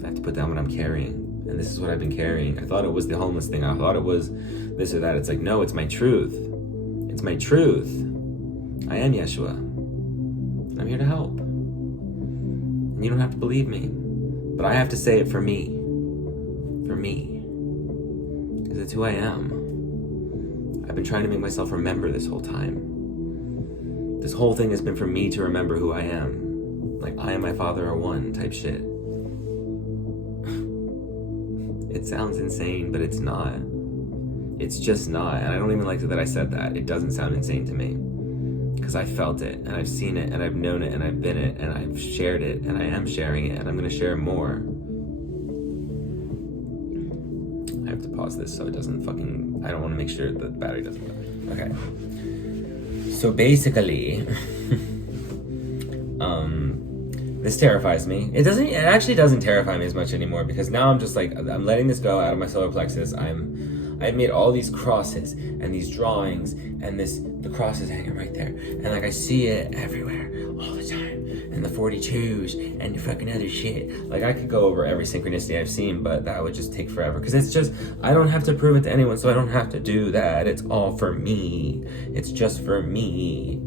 I have to put down what I'm carrying, and this is what I've been carrying. I thought it was the homeless thing. I thought it was this or that. It's like, no, it's my truth. It's my truth. I am Yeshua. I'm here to help. And you don't have to believe me, but I have to say it for me. For me. Because it's who I am. I've been trying to make myself remember this whole time. This whole thing has been for me to remember who I am. Like, I and my Father are one type shit. It sounds insane, but it's not. It's just not. And I don't even like that I said that. It doesn't sound insane to me. Because I felt it, and I've seen it, and I've known it, and I've been it, and I've shared it, and I am sharing it, and I'm going to share more. I have to pause this so it doesn't fucking... I don't want to make sure the battery doesn't go. Okay. So basically... this terrifies me. It actually doesn't terrify me as much anymore, because now I'm just like, I'm letting this go out of my solar plexus. I've made all these crosses and these drawings, and the cross is hanging right there, and like I see it everywhere all the time, and the 42s and the fucking other shit. Like, I could go over every synchronicity I've seen, but that would just take forever, because it's just, I don't have to prove it to anyone, so I don't have to do that. It's all for me. It's just for me.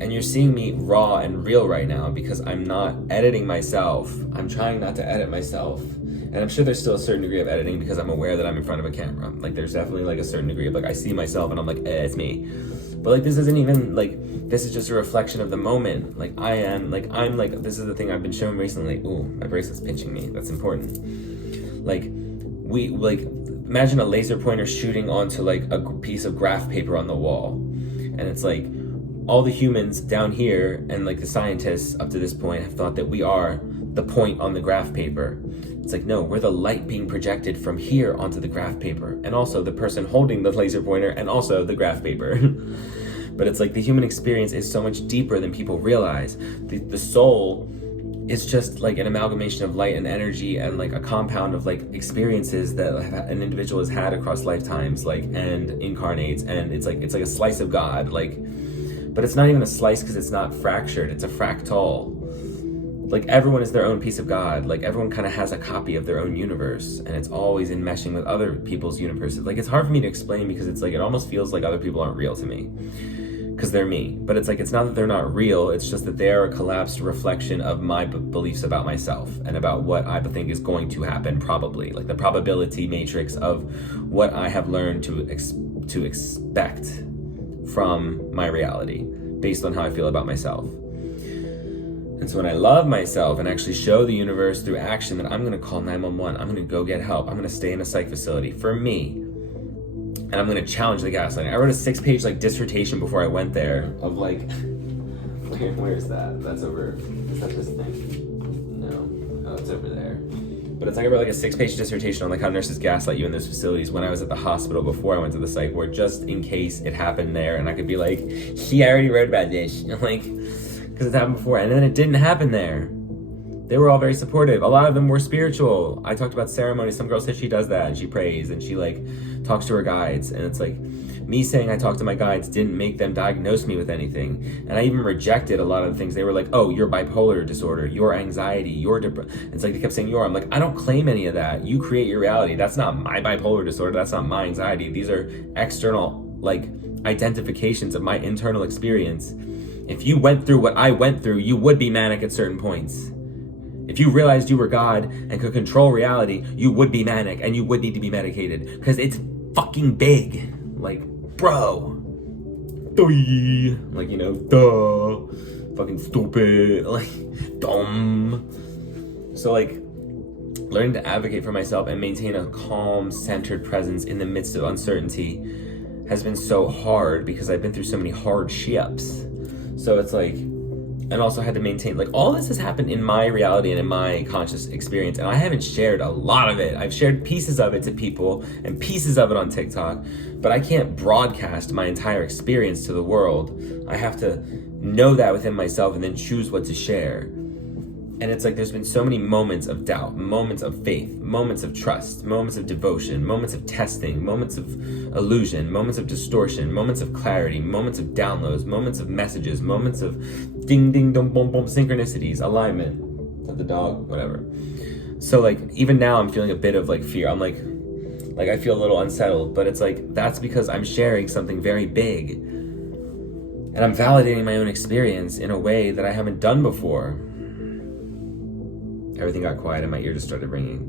And you're seeing me raw and real right now, because I'm not editing myself. I'm trying not to edit myself. And I'm sure there's still a certain degree of editing, because I'm aware that I'm in front of a camera. Like, there's definitely like a certain degree of like, I see myself and I'm like, it's me. But like, this isn't even like, this is just a reflection of the moment. Like, I'm like, this is the thing I've been shown recently. Ooh, my bracelet's pinching me. That's important. Like, imagine a laser pointer shooting onto like a piece of graph paper on the wall. And it's like, all the humans down here and like the scientists up to this point have thought that we are the point on the graph paper. It's like, no, we're the light being projected from here onto the graph paper, and also the person holding the laser pointer, and also the graph paper. But it's like, the human experience is so much deeper than people realize. The soul is just like an amalgamation of light and energy, and like a compound of like experiences that an individual has had across lifetimes, like, and incarnates, and it's like a slice of God, like. But it's not even a slice, because it's not fractured. It's a fractal. Like, everyone is their own piece of God. Like, everyone kind of has a copy of their own universe, and it's always enmeshing with other people's universes. Like, it's hard for me to explain, because it's like, it almost feels like other people aren't real to me, because they're me. But it's like, it's not that they're not real. It's just that they're a collapsed reflection of my beliefs about myself, and about what I think is going to happen, probably. Like, the probability matrix of what I have learned to expect from my reality, based on how I feel about myself. And so when I love myself and actually show the universe through action that I'm going to call 911, I'm going to go get help, I'm going to stay in a psych facility for me, and I'm going to challenge the gaslighting. I wrote a 6-page like dissertation before I went there of like, where's that? That's over. Is that this thing? No. Oh, it's over there. But it's like, I wrote like a 6-page dissertation on like how nurses gaslight you in those facilities when I was at the hospital before I went to the psych ward, just in case it happened there, and I could be like, I already wrote about this, like, because it's happened before, and then it didn't happen there. They were all very supportive. A lot of them were spiritual. I talked about ceremonies. Some girl said she does that, and she prays, and she like talks to her guides, and it's like, me saying I talked to my guides didn't make them diagnose me with anything. And I even rejected a lot of the things. They were like, oh, your bipolar disorder, your anxiety, your it's like they kept saying your. I'm like, I don't claim any of that. You create your reality. That's not my bipolar disorder. That's not my anxiety. These are external like identifications of my internal experience. If you went through what I went through, you would be manic at certain points. If you realized you were God and could control reality, you would be manic, and you would need to be medicated, because it's fucking big. Like, bro, like, you know, duh, fucking stupid, like, dumb. So like, learning to advocate for myself and maintain a calm, centered presence in the midst of uncertainty has been so hard, because I've been through so many hardships. So it's like, and also had to maintain, like, all this has happened in my reality and in my conscious experience, and I haven't shared a lot of it. I've shared pieces of it to people and pieces of it on TikTok, but I can't broadcast my entire experience to the world. I have to know that within myself and then choose what to share. And it's like there's been so many moments of doubt, moments of faith, moments of trust, moments of devotion, moments of testing, moments of illusion, moments of distortion, moments of clarity, moments of downloads, moments of messages, moments of ding, ding, dum, boom, boom, synchronicities, alignment of the dog, whatever. So like, even now I'm feeling a bit of like fear. I'm like I feel a little unsettled, but it's like, that's because I'm sharing something very big. And I'm validating my own experience in a way that I haven't done before. Everything got quiet and my ear just started ringing.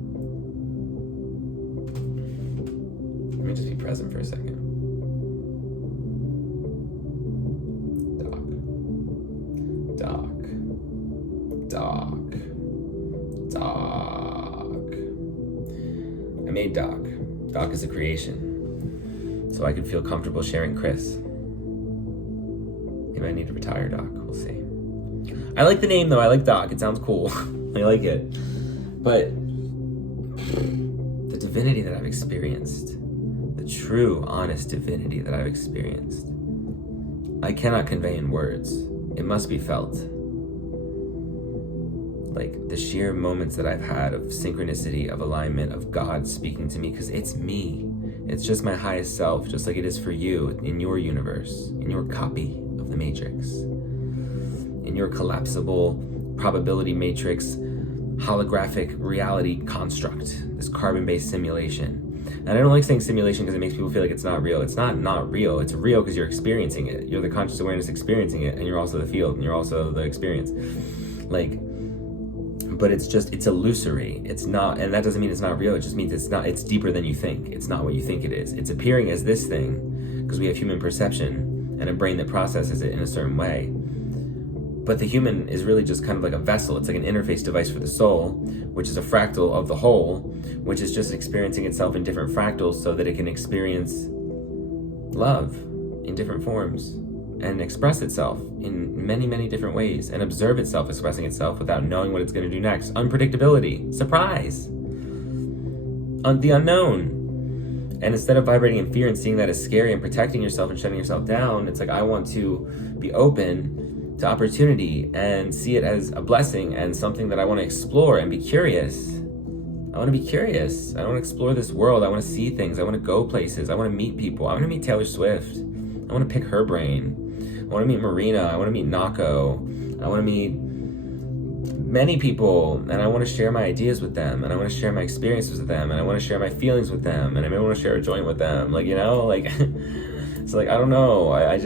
Let me just be present for a second. Doc. I made Doc. Doc is a creation. So I could feel comfortable sharing Chris. Maybe I need to retire Doc. We'll see. I like the name though. I like Doc. It sounds cool. I like it. But the divinity that I've experienced, the true, honest divinity that I've experienced, I cannot convey in words. It must be felt. Like the sheer moments that I've had of synchronicity, of alignment, of God speaking to me, because it's me. It's just my highest self, just like it is for you in your universe, in your copy of the Matrix, in your collapsible probability matrix, holographic reality construct, this carbon-based simulation. And I don't like saying simulation because it makes people feel like it's not real. It's not real. It's real because you're experiencing it. You're the conscious awareness experiencing it, and you're also the field, and you're also the experience. Like, but it's illusory. It's not, and that doesn't mean it's not real. It just means it's deeper than you think. It's not what you think it is. It's appearing as this thing because we have human perception and a brain that processes it in a certain way. But the human is really just kind of like a vessel. It's like an interface device for the soul, which is a fractal of the whole, which is just experiencing itself in different fractals so that it can experience love in different forms and express itself in many, many different ways and observe itself expressing itself without knowing what it's going to do next. Unpredictability, surprise, the unknown. And instead of vibrating in fear and seeing that as scary and protecting yourself and shutting yourself down, it's like, I want to be open to opportunity and see it as a blessing and something that I want to explore and be curious. I want to be curious. I want to explore this world. I want to see things. I want to go places. I want to meet people. I want to meet Taylor Swift. I want to pick her brain. I want to meet Marina. I want to meet Nako. I want to meet many people, and I want to share my ideas with them, and I want to share my experiences with them, and I want to share my feelings with them, and I may want to share a joint with them. Like, you know, like, it's like, I don't know. I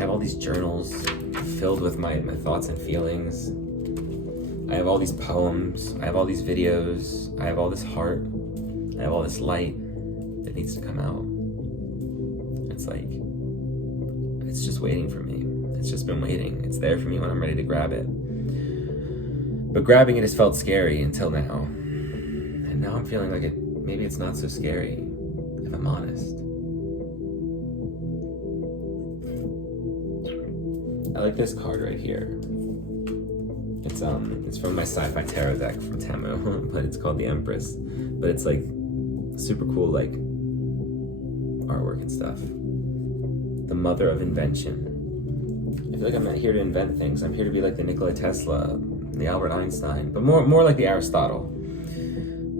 have all these journals filled with my thoughts and feelings. I have all these poems. I have all these videos. I have all this heart. I have all this light that needs to come out. It's like, it's just waiting for me. It's just been waiting. It's there for me when I'm ready to grab it. But grabbing it has felt scary until now. And now I'm feeling like maybe it's not so scary, if I'm honest. I like this card right here. It's from my sci-fi tarot deck from Temu, but it's called the Empress. But it's like super cool, like artwork and stuff. The mother of invention. I feel like I'm not here to invent things. I'm here to be like the Nikola Tesla, the Albert Einstein, but more like the Aristotle.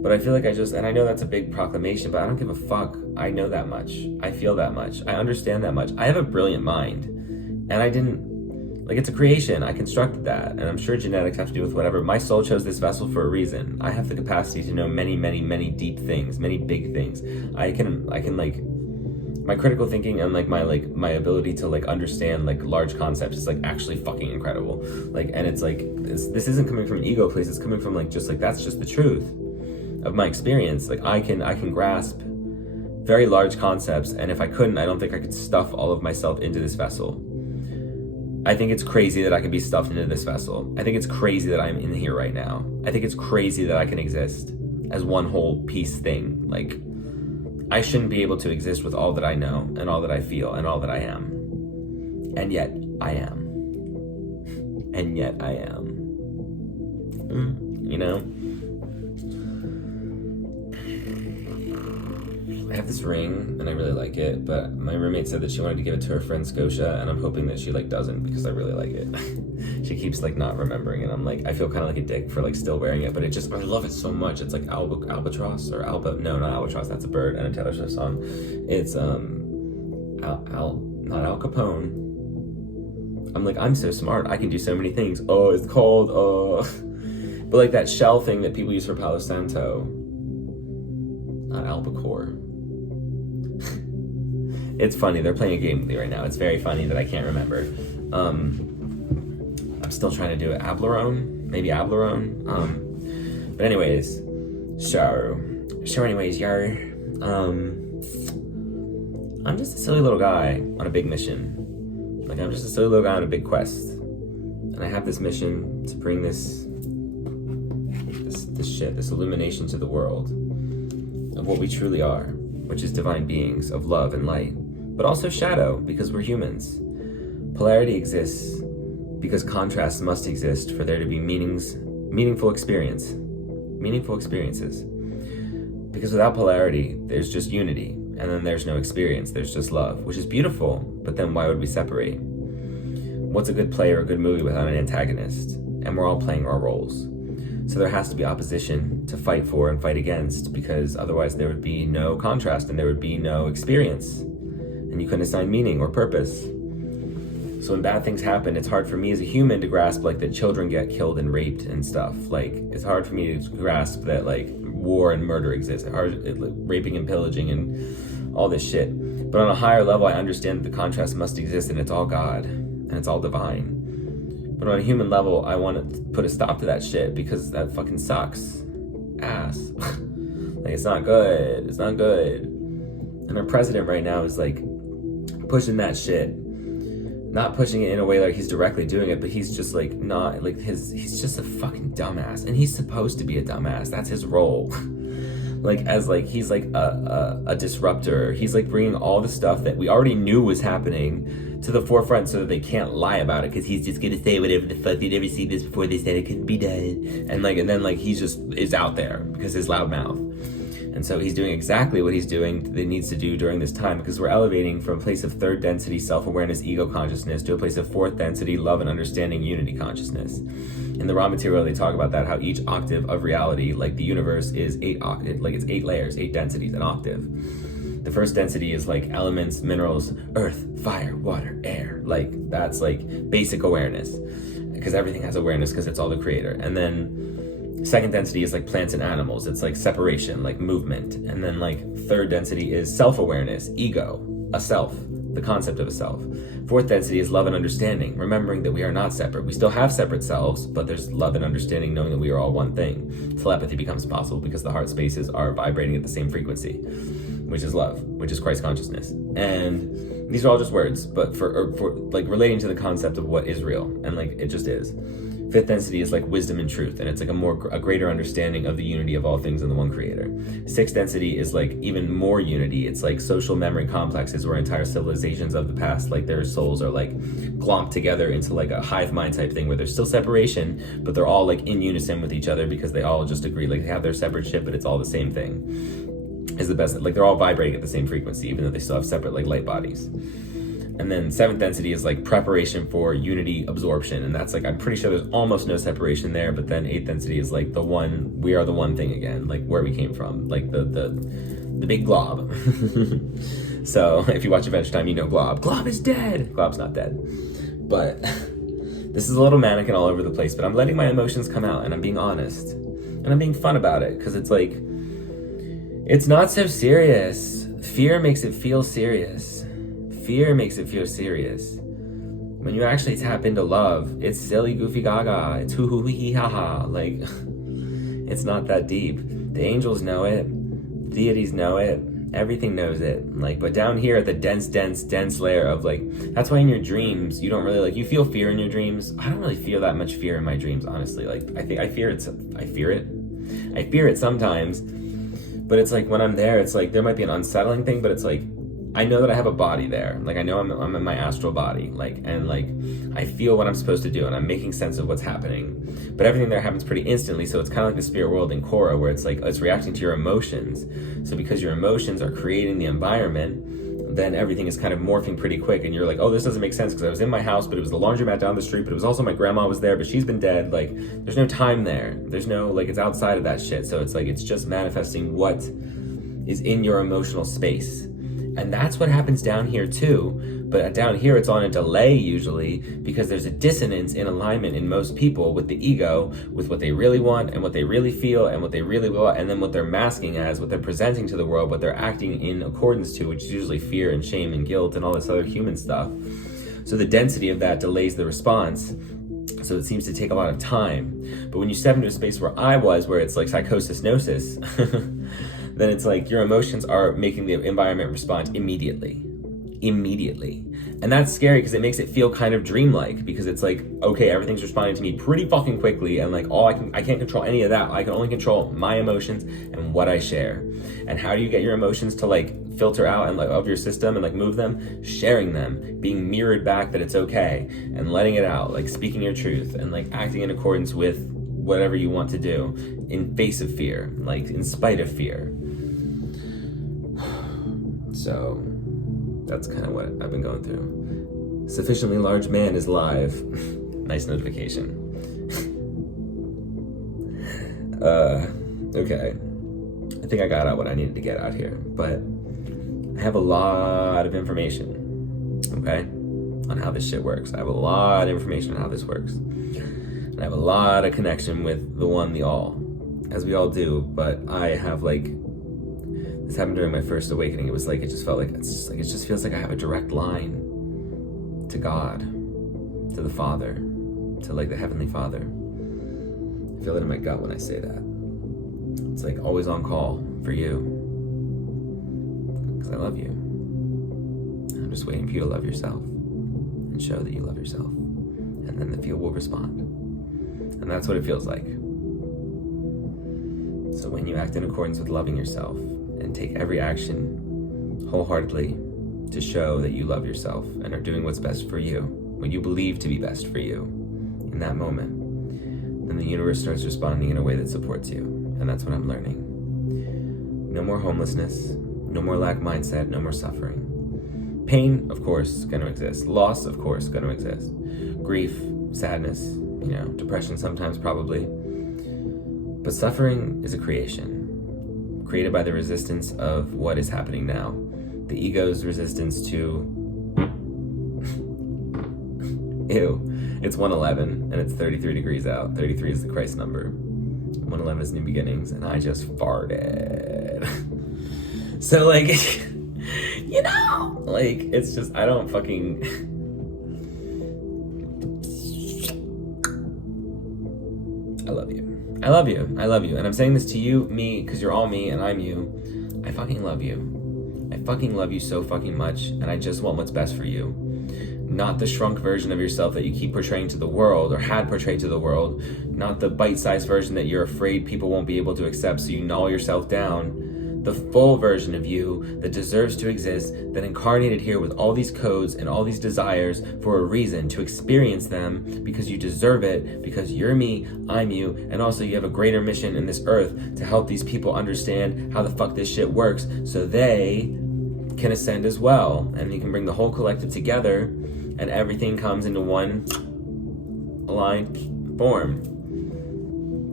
But I feel like and I know that's a big proclamation, but I don't give a fuck. I know that much. I feel that much. I understand that much. I have a brilliant mind, and I didn't. Like, it's a creation. I constructed that, and I'm sure genetics have to do with whatever. My soul chose this vessel for a reason. I have the capacity to know many, many, many deep things, many big things. I can like, my critical thinking and like my ability to like understand like large concepts is like actually fucking incredible. Like, and it's like, this isn't coming from an ego place. It's coming from like, just like, that's just the truth of my experience. Like, I can grasp very large concepts, and if I couldn't, I don't think I could stuff all of myself into this vessel. I think it's crazy that I can be stuffed into this vessel. I think it's crazy that I'm in here right now. I think it's crazy that I can exist as one whole piece thing. Like, I shouldn't be able to exist with all that I know and all that I feel and all that I am. And yet I am. And yet I am. You know? I have this ring and I really like it, but my roommate said that she wanted to give it to her friend Scotia, and I'm hoping that she like doesn't, because I really like it. She keeps like not remembering it. I'm like, I feel kind of like a dick for like still wearing it, but I love it so much. It's like albatross or no, not albatross. That's a bird and a Taylor Swift song. It's not Al Capone. I'm like, I'm so smart. I can do so many things. Oh, it's called but like that shell thing that people use for Palo Santo. Not albacore. It's funny, they're playing a game with me right now. It's very funny that I can't remember. I'm still trying to do it. Ablerone? Maybe Ablerone? But anyways, I'm just a silly little guy on a big mission. Like, I'm just a silly little guy on a big quest. And I have this mission to bring this illumination to the world of what we truly are, which is divine beings of love and light, but also shadow, because we're humans. Polarity exists because contrasts must exist for there to be meaningful experiences. Because without polarity, there's just unity, and then there's no experience, there's just love, which is beautiful, but then why would we separate? What's a good play or a good movie without an antagonist? And we're all playing our roles. So there has to be opposition to fight for and fight against, because otherwise there would be no contrast and there would be no experience. And you couldn't assign meaning or purpose. So when bad things happen, it's hard for me as a human to grasp like that children get killed and raped and stuff. Like, it's hard for me to grasp that like war and murder exists. Raping and pillaging and all this shit. But on a higher level, I understand that the contrast must exist, and it's all God and it's all divine. But on a human level, I want to put a stop to that shit, because that fucking sucks. Ass. Like, it's not good. It's not good. And our president right now is like pushing that shit. Not pushing it in a way like he's directly doing it, but he's just like not like he's just a fucking dumbass. And he's supposed to be a dumbass. That's his role. Like, as like he's like a disruptor. He's like bringing all the stuff that we already knew was happening to the forefront, so that they can't lie about it, because he's just gonna say whatever the fuck. They never seen this before. They said it couldn't be done, and then he just is out there because his loud mouth. And so he's doing exactly what he's doing that he needs to do during this time, because we're elevating from a place of third density self-awareness, ego consciousness, to a place of fourth density love and understanding, unity consciousness. In the raw material, they talk about that, how each octave of reality, like the universe, is 8 octaves, like it's 8 layers, 8 densities, an octave. The first density is like elements, minerals, earth, fire, water, air. Like, that's like basic awareness, because everything has awareness because it's all the creator. And then second density is like plants and animals. It's like separation, like movement. And then like third density is self-awareness, ego, a self, the concept of a self. Fourth density is love and understanding, remembering that we are not separate. We still have separate selves, but there's love and understanding, knowing that we are all one thing. Telepathy becomes possible because the heart spaces are vibrating at the same frequency, which is love, which is Christ consciousness. And these are all just words, but for like relating to the concept of what is real, and like it just is. Fifth density is like wisdom and truth, and it's like a greater understanding of the unity of all things in the one creator. Sixth density is like even more unity. It's like social memory complexes where entire civilizations of the past, like their souls are like glomped together into like a hive mind type thing, where there's still separation, but they're all like in unison with each other, because they all just agree, like they have their separate shit, but it's all the same thing. Is the best, like they're all vibrating at the same frequency, even though they still have separate like light bodies. And then seventh density is like preparation for unity absorption, and that's like, I'm pretty sure there's almost no separation there. But then eighth density is like we are the one thing again, like where we came from, like the big glob. So if you watch Adventure Time, you know Glob is dead. Glob's not dead, but this is a little manic and all over the place. But I'm letting my emotions come out, and I'm being honest, and I'm being fun about it, because it's like, it's not so serious. Fear makes it feel serious. Fear makes it feel serious. When you actually tap into love, it's silly, goofy, gaga. It's hoo hoo hee ha ha. Like, it's not that deep. The angels know it. Deities know it. Everything knows it. Like, but down here at the dense layer of like, that's why in your dreams, you don't really like, you feel fear in your dreams. I don't really feel that much fear in my dreams, honestly. Like, I fear it sometimes. But it's like, when I'm there, it's like, there might be an unsettling thing, but it's like, I know that I have a body there. Like I know I'm in my astral body. Like, and like I feel what I'm supposed to do and I'm making sense of what's happening. But everything there happens pretty instantly. So it's kind of like the spirit world in Korra, where it's like it's reacting to your emotions. So because your emotions are creating the environment, then everything is kind of morphing pretty quick. And you're like, oh, this doesn't make sense because I was in my house, but it was the laundromat down the street, but it was also my grandma was there, but she's been dead. Like there's no time there. There's no, like, it's outside of that shit. So it's like, it's just manifesting what is in your emotional space. And that's what happens down here too. But down here, it's on a delay usually because there's a dissonance in alignment in most people with the ego, with what they really want and what they really feel and what they really want, and then what they're masking as, what they're presenting to the world, what they're acting in accordance to, which is usually fear and shame and guilt and all this other human stuff. So the density of that delays the response. So it seems to take a lot of time. But when you step into a space where I was, where it's like psychosis, gnosis, then it's like your emotions are making the environment respond immediately. And that's scary because it makes it feel kind of dreamlike, because it's like, okay, everything's responding to me pretty fucking quickly, and like I can't control any of that. I can only control my emotions and what I share. And how do you get your emotions to like filter out and like of your system and like move them? Sharing them, being mirrored back that it's okay, and letting it out, like speaking your truth and like acting in accordance with whatever you want to do in face of fear, like in spite of fear. So that's kind of what I've been going through. Sufficiently large man is live. Nice notification. Okay. I think I got out what I needed to get out here, but I have a lot of information, okay, on how this shit works. I have a lot of information on how this works. And I have a lot of connection with the one, the all, as we all do, but I have like, this happened during my first awakening. It was like, it just felt like, it just feels like I have a direct line to God, to the Father, to like the Heavenly Father. I feel it in my gut when I say that. It's like always on call for you, because I love you. I'm just waiting for you to love yourself and show that you love yourself, and then the field will respond. And that's what it feels like. So when you act in accordance with loving yourself and take every action wholeheartedly to show that you love yourself and are doing what's best for you, what you believe to be best for you in that moment, then the universe starts responding in a way that supports you. And that's what I'm learning. No more homelessness, no more lack mindset, no more suffering. Pain, of course, is going to exist. Loss, of course, is going to exist. Grief, sadness, depression sometimes probably. But suffering is a creation, created by the resistance of what is happening now. The ego's resistance to, it's 111 and it's 33 degrees out. 33 is the Christ number. 111 is new beginnings, and I just farted. So like, like it's just, I don't fucking, I love you. I love you. I love you. And I'm saying this to you, me, because you're all me and I'm you. I fucking love you. I fucking love you so fucking much, and I just want what's best for you. Not the shrunk version of yourself that you keep portraying to the world or had portrayed to the world. Not the bite-sized version that you're afraid people won't be able to accept, so you gnaw yourself down. The full version of you that deserves to exist, that incarnated here with all these codes and all these desires for a reason, to experience them because you deserve it, because you're me, I'm you, and also you have a greater mission in this earth to help these people understand how the fuck this shit works so they can ascend as well. And you can bring the whole collective together and everything comes into one aligned form.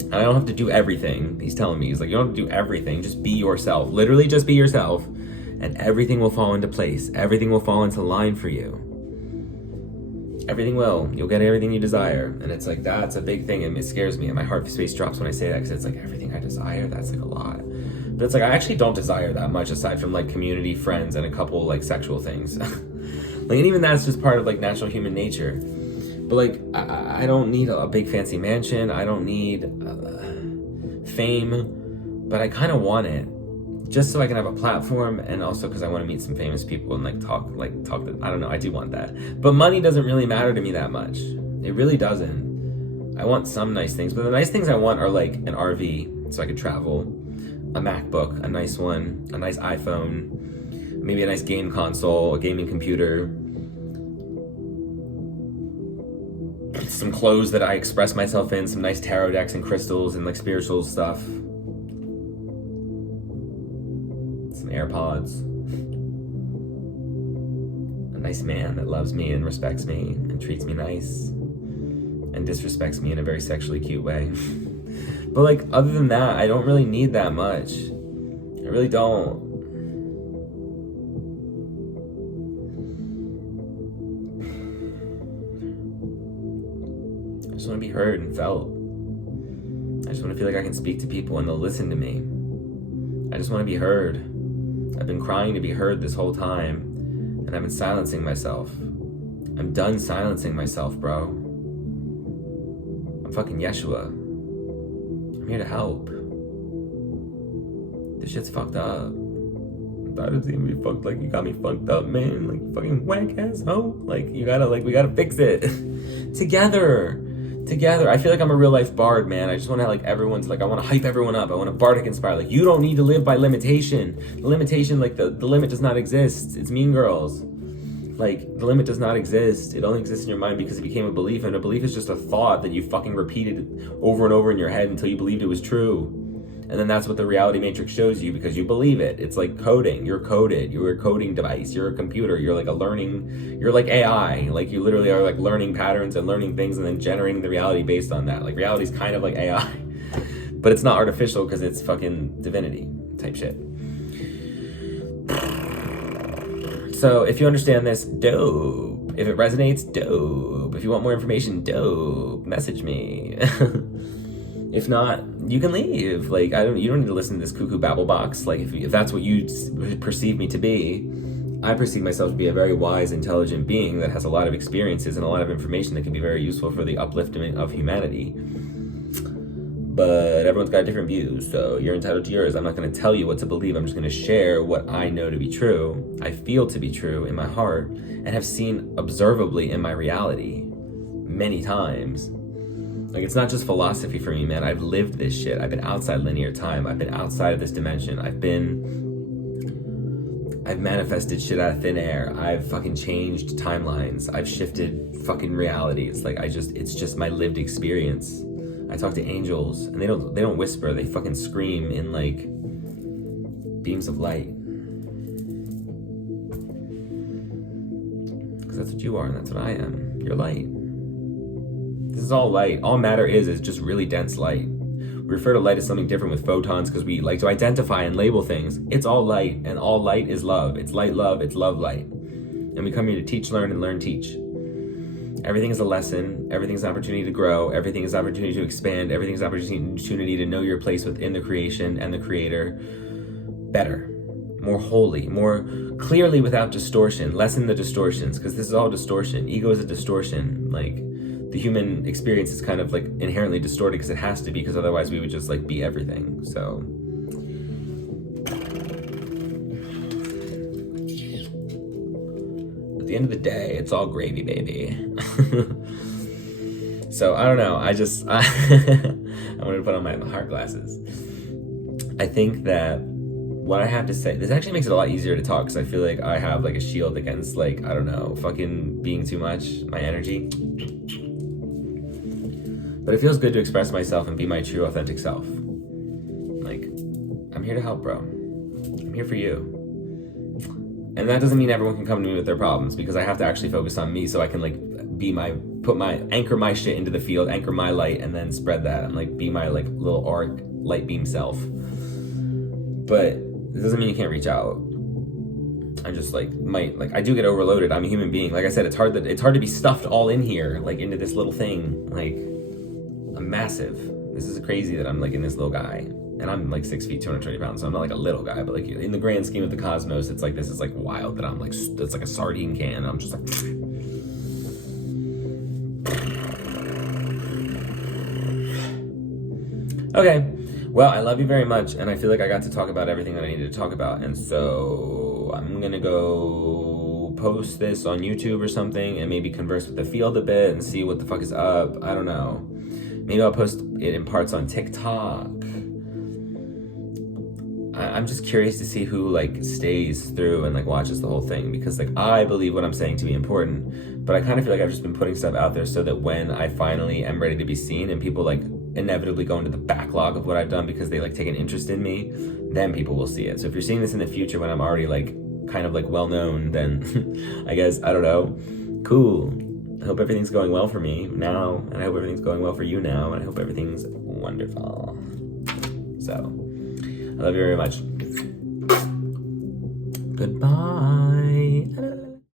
And I don't have to do everything. He's telling me, he's like, you don't have to do everything. Just be yourself. Literally just be yourself. And everything will fall into place. Everything will fall into line for you. Everything will. You'll get everything you desire. And it's like, that's a big thing. And it scares me. And my heart space drops when I say that, because it's like, everything I desire, that's like a lot. But it's like, I actually don't desire that much aside from like community, friends, and a couple like sexual things. Like, and even that's just part of like natural human nature. But like, I don't need a big fancy mansion. I don't need fame, but I kind of want it just so I can have a platform, and also because I want to meet some famous people and talk. I don't know. I do want that, but money doesn't really matter to me that much. It really doesn't. I want some nice things, but the nice things I want are like an RV so I could travel, a MacBook, a nice one, a nice iPhone, maybe a nice game console, a gaming computer, some clothes that I express myself in, some nice tarot decks and crystals and like spiritual stuff, some AirPods, a nice man that loves me and respects me and treats me nice and disrespects me in a very sexually cute way. But like, other than that, I don't really need that much. I really don't. I just want to be heard and felt. I just want to feel like I can speak to people and they'll listen to me. I just want to be heard. I've been crying to be heard this whole time, and I've been silencing myself. I'm done silencing myself, bro. I'm fucking Yeshua. I'm here to help. This shit's fucked up. I thought it was gonna be fucked. Like, you got me fucked up, man. Like, fucking whack ass hoe. Like, we gotta fix it. Together. I feel like I'm a real life bard, man. I just want to like everyone's like, I want to hype everyone up. I want to bardic inspire. Like, you don't need to live by limitation. The limitation, like the limit does not exist. It's Mean Girls. Like, the limit does not exist. It only exists in your mind because it became a belief, and a belief is just a thought that you fucking repeated over and over in your head until you believed it was true. And then that's what the reality matrix shows you because you believe it. It's like coding. You're coded. You're a coding device. You're a computer. You're like you're like AI. Like, you literally are like learning patterns and learning things and then generating the reality based on that. Like, reality is kind of like AI, but it's not artificial because it's fucking divinity type shit. So if you understand this, dope. If it resonates, dope. If you want more information, dope. Message me. If not, you can leave. Like, you don't need to listen to this cuckoo babble box. Like, if that's what you perceive me to be, I perceive myself to be a very wise, intelligent being that has a lot of experiences and a lot of information that can be very useful for the upliftment of humanity. But everyone's got different views, so you're entitled to yours. I'm not going to tell you what to believe. I'm just going to share what I know to be true, I feel to be true in my heart, and have seen observably in my reality many times. Like, it's not just philosophy for me, man. I've lived this shit. I've been outside linear time. I've been outside of this dimension. I've manifested shit out of thin air. I've fucking changed timelines. I've shifted fucking realities. Like, it's just my lived experience. I talk to angels, and they don't whisper. They fucking scream in like beams of light. Because that's what you are, and that's what I am. You're light. This is all light. All matter is just really dense light. We refer to light as something different with photons because we like to identify and label things. It's all light, and all light is love. It's light love, it's love light. And we come here to teach, learn, and learn, teach. Everything is a lesson. Everything is an opportunity to grow. Everything is an opportunity to expand. Everything is an opportunity to know your place within the creation and the creator better, more wholly, more clearly without distortion. Lessen the distortions, because this is all distortion. Ego is a distortion. Like, the human experience is kind of like inherently distorted because it has to be, because otherwise we would just like be everything. So at the end of the day, it's all gravy, baby. So I don't know. I wanted to put on my heart glasses. I think that what I have to say, this actually makes it a lot easier to talk because I feel like I have like a shield against like, I don't know, fucking being too much, my energy. But it feels good to express myself and be my true, authentic self. Like, I'm here to help, bro. I'm here for you. And that doesn't mean everyone can come to me with their problems, because I have to actually focus on me so I can, like, anchor my shit into the field, anchor my light, and then spread that, and, like, be my, like, little arc light beam self. But it doesn't mean you can't reach out. I just, like, I do get overloaded. I'm a human being. Like I said, it's hard to be stuffed all in here, like, into this little thing. Like, I'm massive. This is crazy that I'm like in this little guy, and I'm like 6 feet, 220 pounds. So I'm not like a little guy, but like in the grand scheme of the cosmos, it's like, this is like wild that I'm like, it's like a sardine can. And I'm just like, okay. Well, I love you very much, and I feel like I got to talk about everything that I needed to talk about, and so I'm gonna go post this on YouTube or something, and maybe converse with the field a bit and see what the fuck is up. I don't know. Maybe I'll post it in parts on TikTok. I'm just curious to see who like stays through and like watches the whole thing, because like I believe what I'm saying to be important, but I kind of feel like I've just been putting stuff out there so that when I finally am ready to be seen and people like inevitably go into the backlog of what I've done because they like take an interest in me, then people will see it. So if you're seeing this in the future when I'm already like kind of like well known, then I guess, I don't know, cool. I hope everything's going well for me now, and I hope everything's going well for you now, and I hope everything's wonderful. So, I love you very much. Goodbye.